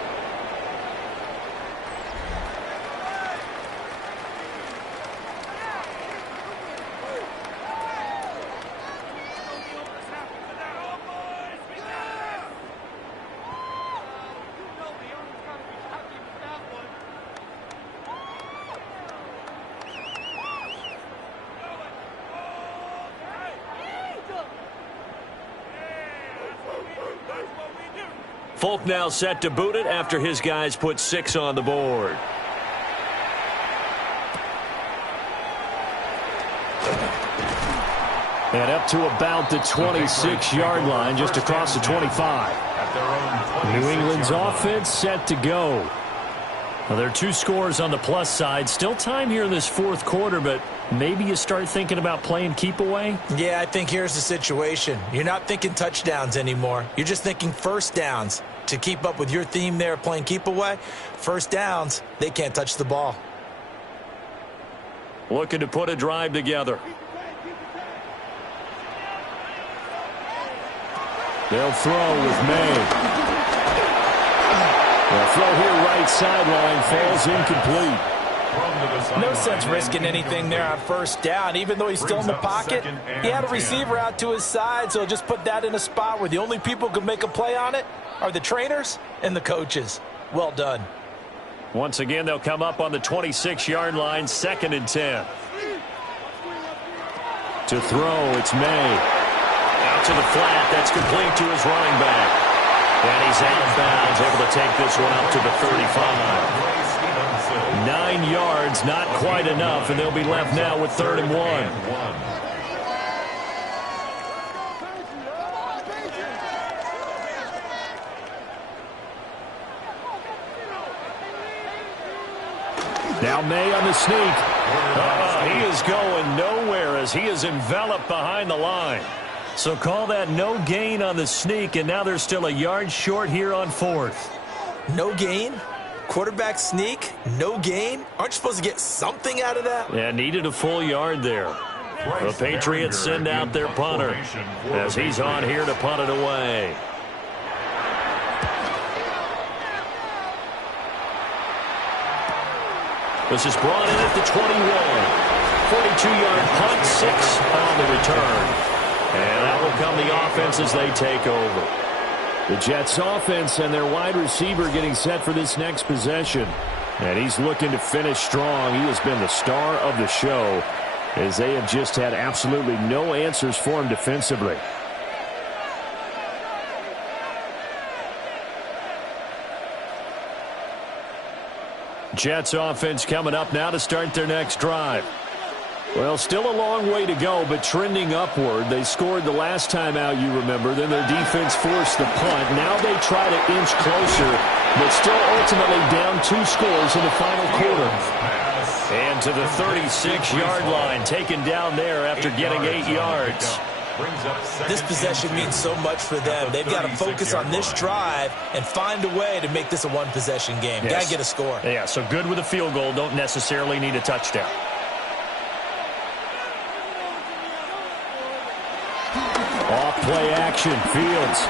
Folk now set to boot it after his guys put 6 on the board. And up to about the 26-yard line, just across the 25. New England's offense set to go. Well, there are 2 scores on the plus side. Still time here in this 4th quarter, but maybe you start thinking about playing keep away? Yeah, I think here's the situation. You're not thinking touchdowns anymore. You're just thinking first downs. To keep up with your theme there, playing keep away, first downs, they can't touch the ball. Looking to put a drive together. They'll throw with May. The throw here right sideline falls incomplete. No sense risking anything there on first down. Even though he's still in the pocket, he had a receiver out to his side, so just put that in a spot where the only people who can make a play on it are the trainers and the coaches. Well done. Once again, they'll come up on the 26-yard line, 2nd and 10. To throw, it's May. Out to the flat, that's complete to his running back. And he's out of bounds, able to take this one out to the 35. 9 yards, not quite enough, and they'll be left now with 3rd and 1. Now May on the sneak. He is going nowhere as he is enveloped behind the line. So call that no gain on the sneak, and now they're still a yard short here on 4th. No gain? Quarterback sneak? No gain? Aren't you supposed to get something out of that? Yeah, needed a full yard there. The Patriots send out their punter as he's on here to punt it away. This is brought in at the 21. 42-yard punt, 6 on the return. And that will come the offense as they take over. The Jets offense and their wide receiver getting set for this next possession. And he's looking to finish strong. He has been the star of the show. as they have just had absolutely no answers for him defensively. Jets offense coming up now to start their next drive. Well, still a long way to go, but trending upward. They scored the last time out, you remember. Then their defense forced the punt. Now they try to inch closer, but still ultimately down 2 scores in the final quarter. And to the 36-yard line, taken down there after getting 8 yards. This possession means so much for them. They've got to focus on this drive and find a way to make this a one-possession game. Yes. Got to get a score. Yeah, so good with a field goal. Don't necessarily need a touchdown. Off play action, Fields.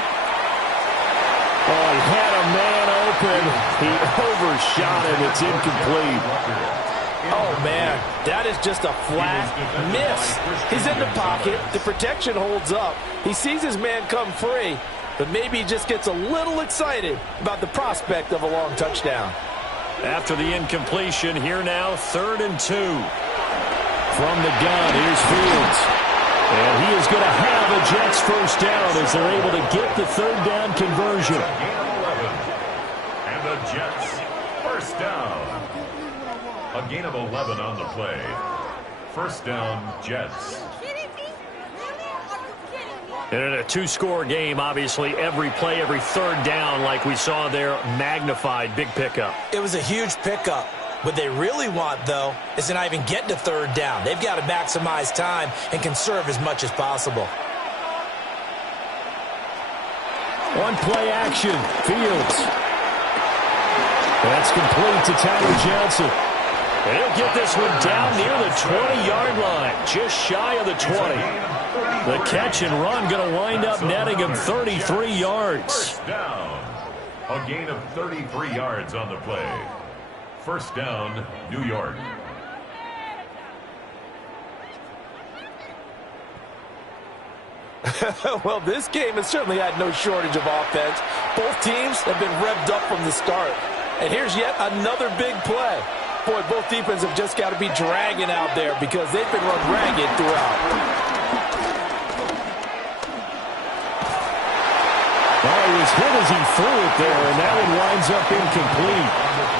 Oh, he had a man open. He overshot him. It's incomplete. Oh, man, that is just a flat miss. He's in the pocket. The protection holds up. He sees his man come free, but maybe he just gets a little excited about the prospect of a long touchdown. After the incompletion, here now, 3rd and 2. From the gun, here's Fields. And he is going to have a Jets first down as they're able to get the 3rd down conversion. And the Jets first down. A gain of 11 on the play. First down, Jets. And in a 2-score game, obviously, every play, every 3rd down, like we saw there, magnified, big pickup. It was a huge pickup. What they really want, though, is to not even get to 3rd down. They've got to maximize time and conserve as much as possible. On play action, Fields. That's complete to Tyler Johnson. And he'll get this one down near the 20-yard line, just shy of the 20. The catch and run going to wind up netting him 33 yards. First down. A gain of 33 yards on the play. First down, New York. Well, this game has certainly had no shortage of offense. Both teams have been revved up from the start. And here's yet another big play. Boy, both defenses have just got to be dragging out there because they've been run ragged throughout. Oh, he was hit as he threw it there, and that one winds up incomplete.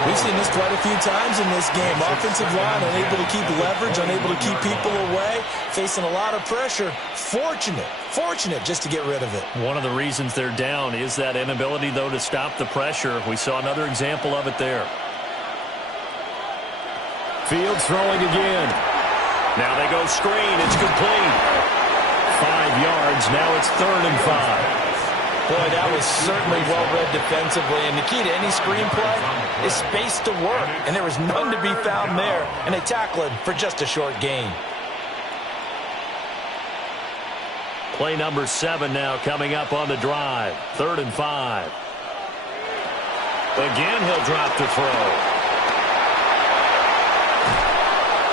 We've seen this quite a few times in this game. Offensive line unable to keep leverage, unable to keep people away, facing a lot of pressure. Fortunate just to get rid of it. One of the reasons they're down is that inability, though, to stop the pressure. We saw another example of it there. Fields throwing again. Now they go screen. It's complete. 5 yards. Now it's 3rd and 5. Boy, that was certainly well-read defensively. And the key to any screen play is space to work. And there was none to be found there. And they tackle him for just a short gain. Play number 7 now coming up on the drive. 3rd and 5. Again, he'll drop the throw.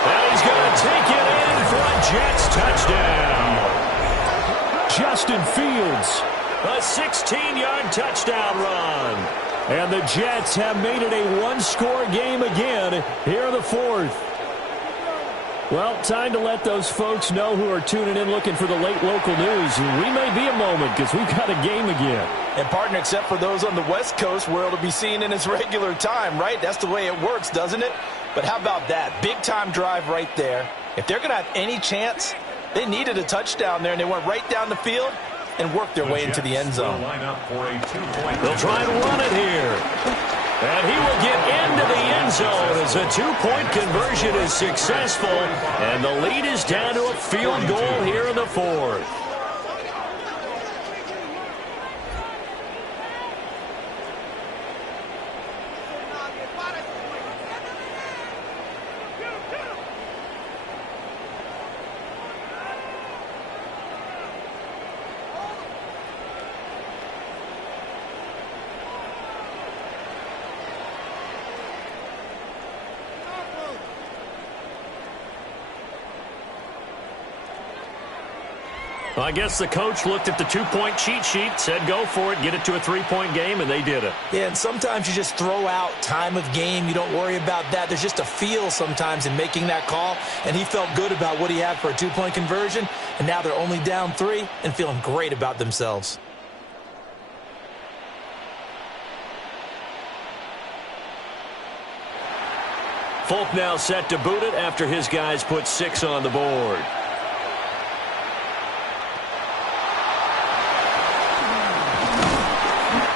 And he's going to take it in for a Jets touchdown. Justin Fields. A 16-yard touchdown run. And the Jets have made it a one-score game again here in the 4th. Well, time to let those folks know who are tuning in looking for the late local news. We may be a moment because we've got a game again. And, partner, except for those on the West Coast where it'll be seen in its regular time, right? That's the way it works, doesn't it? But how about that? Big-time drive right there. If they're going to have any chance, they needed a touchdown there, and they went right down the field and worked their way into the end zone. They'll try to run it here. And he will get into the end zone as a 2-point conversion is successful. And the lead is down to a field goal here in the 4th. Well, I guess the coach looked at the two-point cheat sheet, said go for it, get it to a three-point game, and they did it. Yeah, and sometimes you just throw out time of game. You don't worry about that. There's just a feel sometimes in making that call, and he felt good about what he had for a two-point conversion, and now they're only down 3 and feeling great about themselves. Folk now set to boot it after his guys put 6 on the board.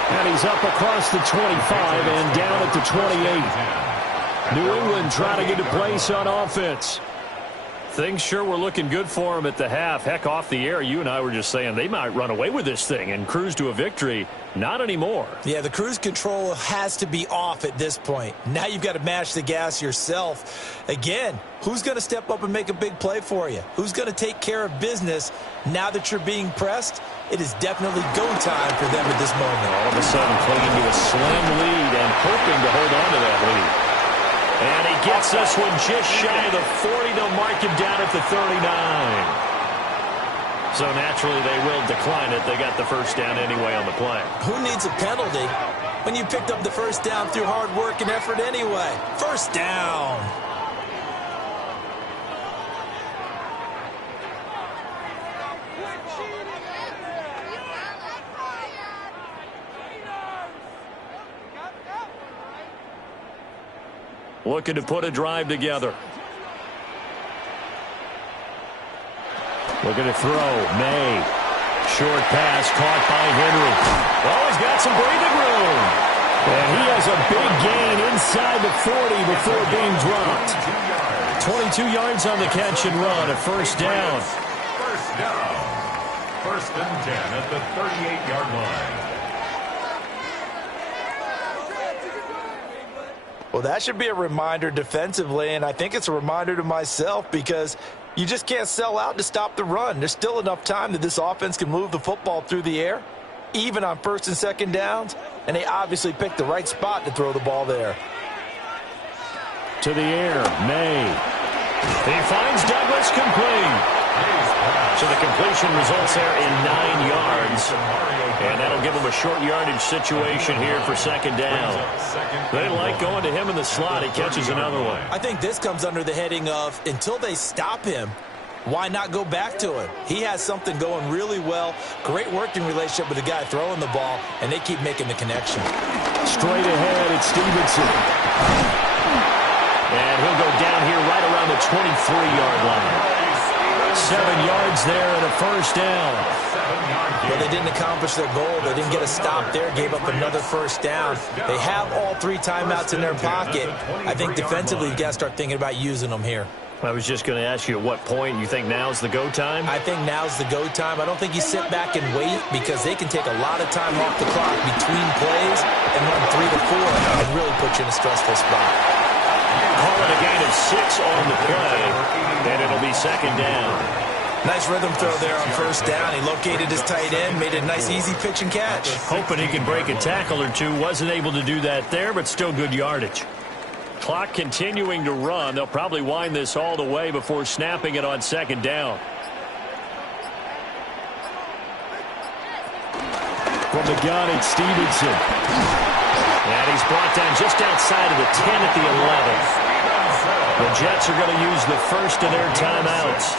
And he's up across the 25 and down at the 28. New England trying to get a place on offense. Things sure were looking good for him at the half. Heck, off the air, you and I were just saying they might run away with this thing and cruise to a victory. Not anymore. Yeah, the cruise control has to be off at this point. Now you've got to mash the gas yourself. Again, who's going to step up and make a big play for you? Who's going to take care of business now that you're being pressed? It is definitely go time for them at this moment. All of a sudden clinging to a slim lead and hoping to hold on to that lead. And he gets this one just shy of the 40. They'll mark him down at the 39. So naturally they will decline it. They got the first down anyway on the play. Who needs a penalty when you picked up the first down through hard work and effort anyway? First down. Looking to put a drive together. Looking to throw. May. Short pass caught by Henry. Oh, he's got some breathing room. And he has a big gain inside the 40 before being dropped. 22 yards on the catch and run. A first down. First down. First and 10 at the 38-yard line. Well, that should be a reminder defensively, and I think it's a reminder to myself because you just can't sell out to stop the run. There's still enough time that this offense can move the football through the air, even on first and second downs, and they obviously picked the right spot to throw the ball there. To the air, May. He finds Douglas complete. So the completion results there in 9 yards. And that'll give him a short yardage situation here for second down. They like going to him in the slot. He catches another one. I think this comes under the heading of until they stop him, why not go back to him? He has something going really well. Great working relationship with the guy throwing the ball, and they keep making the connection. Straight ahead, it's Stevenson. And he'll go down here right around the 23-yard line. 7 yards there and a first down. Well, they didn't accomplish their goal. They didn't get a stop there, gave up another first down. They have all 3 timeouts in their pocket. I think defensively you've got to start thinking about using them here. I was just going to ask you at what point you think now's the go time? I think now's the go time. I don't think you sit back and wait because they can take a lot of time off the clock between plays and run 3 to 4 and really put you in a stressful spot. Call it a gain of 6 on the play, and it'll be second down. Nice rhythm throw there on first down. He located his tight end, made a nice easy pitch and catch. Hoping he can break a tackle or two. Wasn't able to do that there, but still good yardage. Clock continuing to run. They'll probably wind this all the way before snapping it on second down. From the gun, it's Stevenson. And he's brought down just outside of the 10 at the 11. The Jets are going to use the first of their timeouts.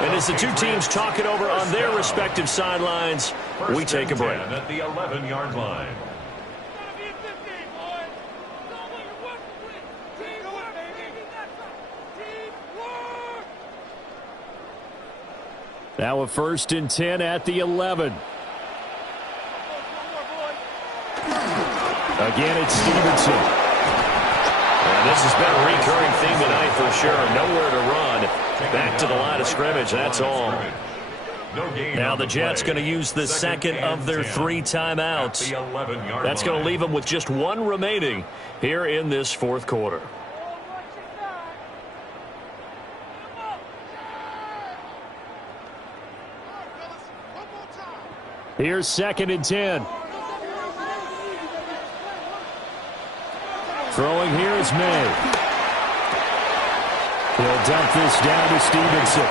And as the two teams talk it over on their respective sidelines, we take a break. At the 11-yard line. Now a first and 10 at the 11. Again, it's Stevenson. And this has been a recurring theme tonight for sure. Nowhere to run. Back to the line of scrimmage, that's all. Now the Jets going to use the second of their 3 timeouts. That's going to leave them with just 1 remaining here in this fourth quarter. Here's second and 10. Throwing here is May. He'll dump this down to Stevenson.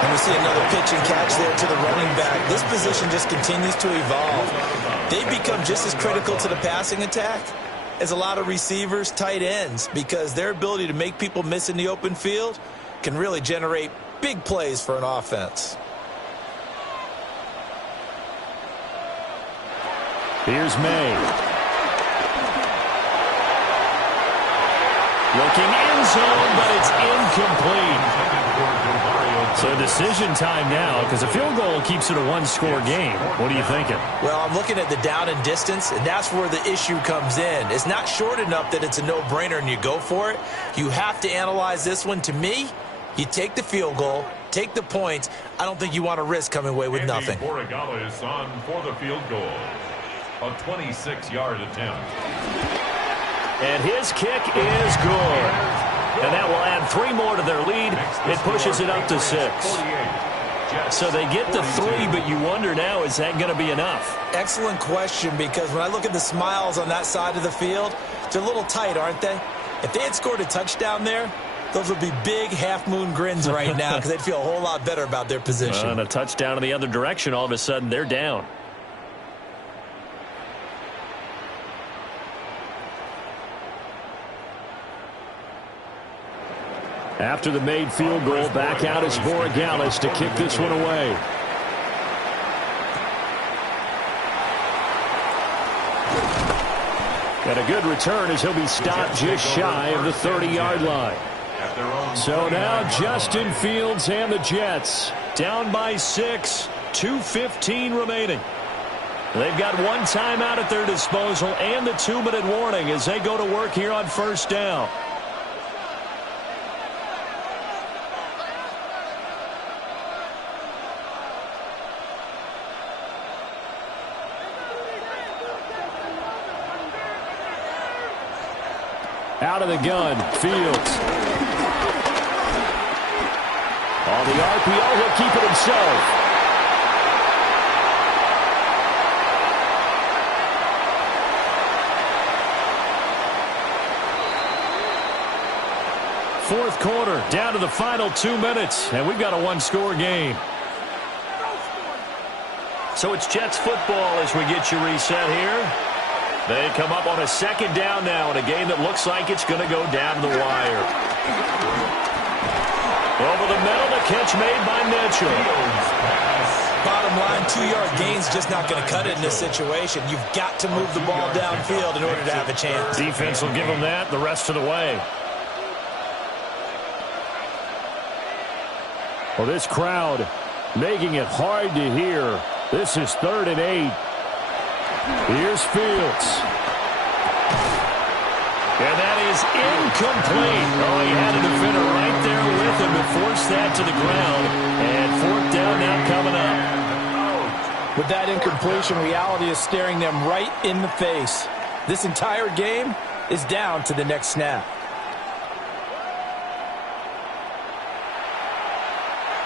And we see another pitch and catch there to the running back. This position just continues to evolve. They've become just as critical to the passing attack as a lot of receivers, tight ends, because their ability to make people miss in the open field can really generate big plays for an offense. Here's May. Looking end zone, but it's incomplete. So decision time now, because a field goal keeps it a one-score game. What are you thinking? Well, I'm looking at the down and distance, and that's where the issue comes in. It's not short enough that it's a no-brainer and you go for it. You have to analyze this one. To me, you take the field goal, take the points. I don't think you want to risk coming away with nothing. Borregala is on for the field goal. A 26-yard attempt. And his kick is good. And that will add 3 more to their lead. It pushes it up to 6. So they get to 3, but you wonder now, is that going to be enough? Excellent question, because when I look at the smiles on that side of the field, they're a little tight, aren't they? If they had scored a touchdown there, those would be big half-moon grins right now because they'd feel a whole lot better about their position. And a touchdown in the other direction, all of a sudden they're down. After the made field goal, back out is Borregales to kick this one away. And a good return as he'll be stopped just shy of the 30-yard line. So now Justin Fields and the Jets down by 6, 2:15 remaining. They've got 1 timeout at their disposal and the 2-minute warning as they go to work here on first down. Out of the gun, Fields. On the RPO, he'll keep it himself. Fourth quarter, down to the final 2 minutes, and we've got a 1-score game. So it's Jets football as we get you reset here. They come up on a 2nd down now in a game that looks like it's going to go down the wire. Over the middle, the catch made by Mitchell. Bottom line, 2-yard gain's just not going to cut it in this situation. You've got to move the ball downfield in order to have a chance. Defense will give them that the rest of the way. Well, this crowd making it hard to hear. This is 3rd and 8. Here's Fields. And that is incomplete. Oh, he had a defender right there with him to force that to the ground. And 4th down now coming up. With that incompletion, reality is staring them right in the face. This entire game is down to the next snap.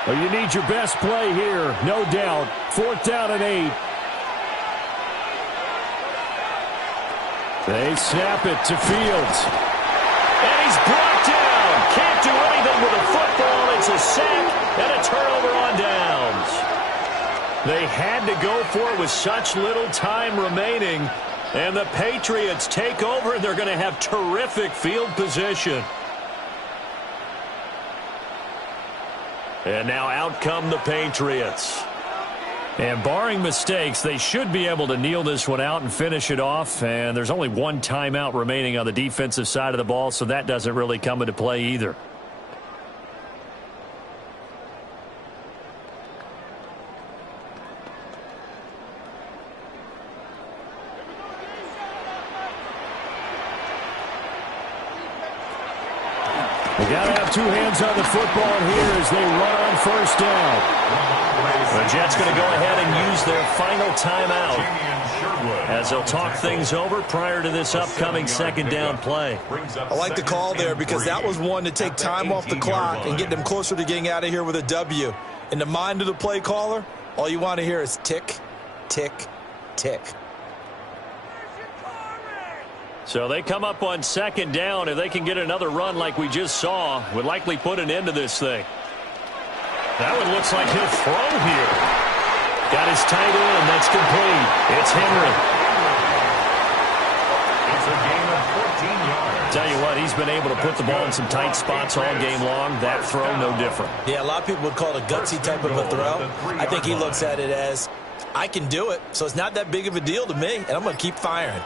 Well, you need your best play here, no doubt. 4th down and 8. They snap it to Fields. And he's brought down. Can't do anything with a football. It's a sack and a turnover on downs. They had to go for it with such little time remaining. And the Patriots take over. They're going to have terrific field position. And now out come the Patriots. And barring mistakes, they should be able to kneel this one out and finish it off. And there's only 1 timeout remaining on the defensive side of the ball, so that doesn't really come into play either. They got to have 2 hands on the football here as they run on first down. The Jets going to go ahead and use their final timeout as they'll talk things over prior to this upcoming 2nd down play. I like the call there because that was one to take time off the clock and get them closer to getting out of here with a W. In the mind of the play caller, all you want to hear is tick, tick, tick. So they come up on 2nd down. If they can get another run like we just saw, would likely put an end to this thing. That one looks like he'll throw here. Got his tight end. That's complete. It's Henry. It's a gain of 14 yards. Tell you what, he's been able to put the ball in some tight spots all game long. That throw, no different. Yeah, a lot of people would call it a gutsy type of a throw. I think he looks at it as, I can do it, so it's not that big of a deal to me, and I'm going to keep firing.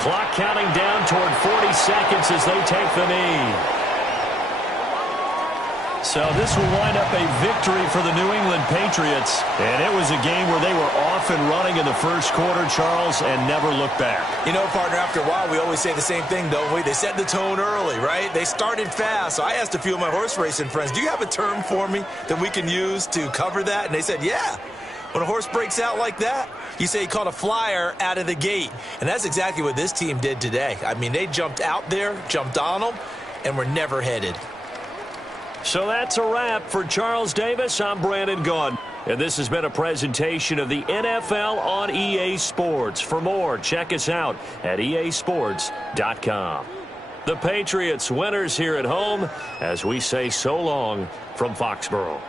Clock counting down toward 40 seconds as they take the knee. So this will wind up a victory for the New England Patriots. And it was a game where they were off and running in the first quarter, Charles, and never looked back. You know, partner, after a while, we always say the same thing, don't we? They set the tone early, right? They started fast. So I asked a few of my horse racing friends, do you have a term for me that we can use to cover that? And they said, yeah. When a horse breaks out like that, you say he caught a flyer out of the gate. And that's exactly what this team did today. I mean, they jumped out there, jumped on them, and were never headed. So that's a wrap for Charles Davis. I'm Brandon Gaudin. And this has been a presentation of the NFL on EA Sports. For more, check us out at easports.com. The Patriots winners here at home as we say so long from Foxborough.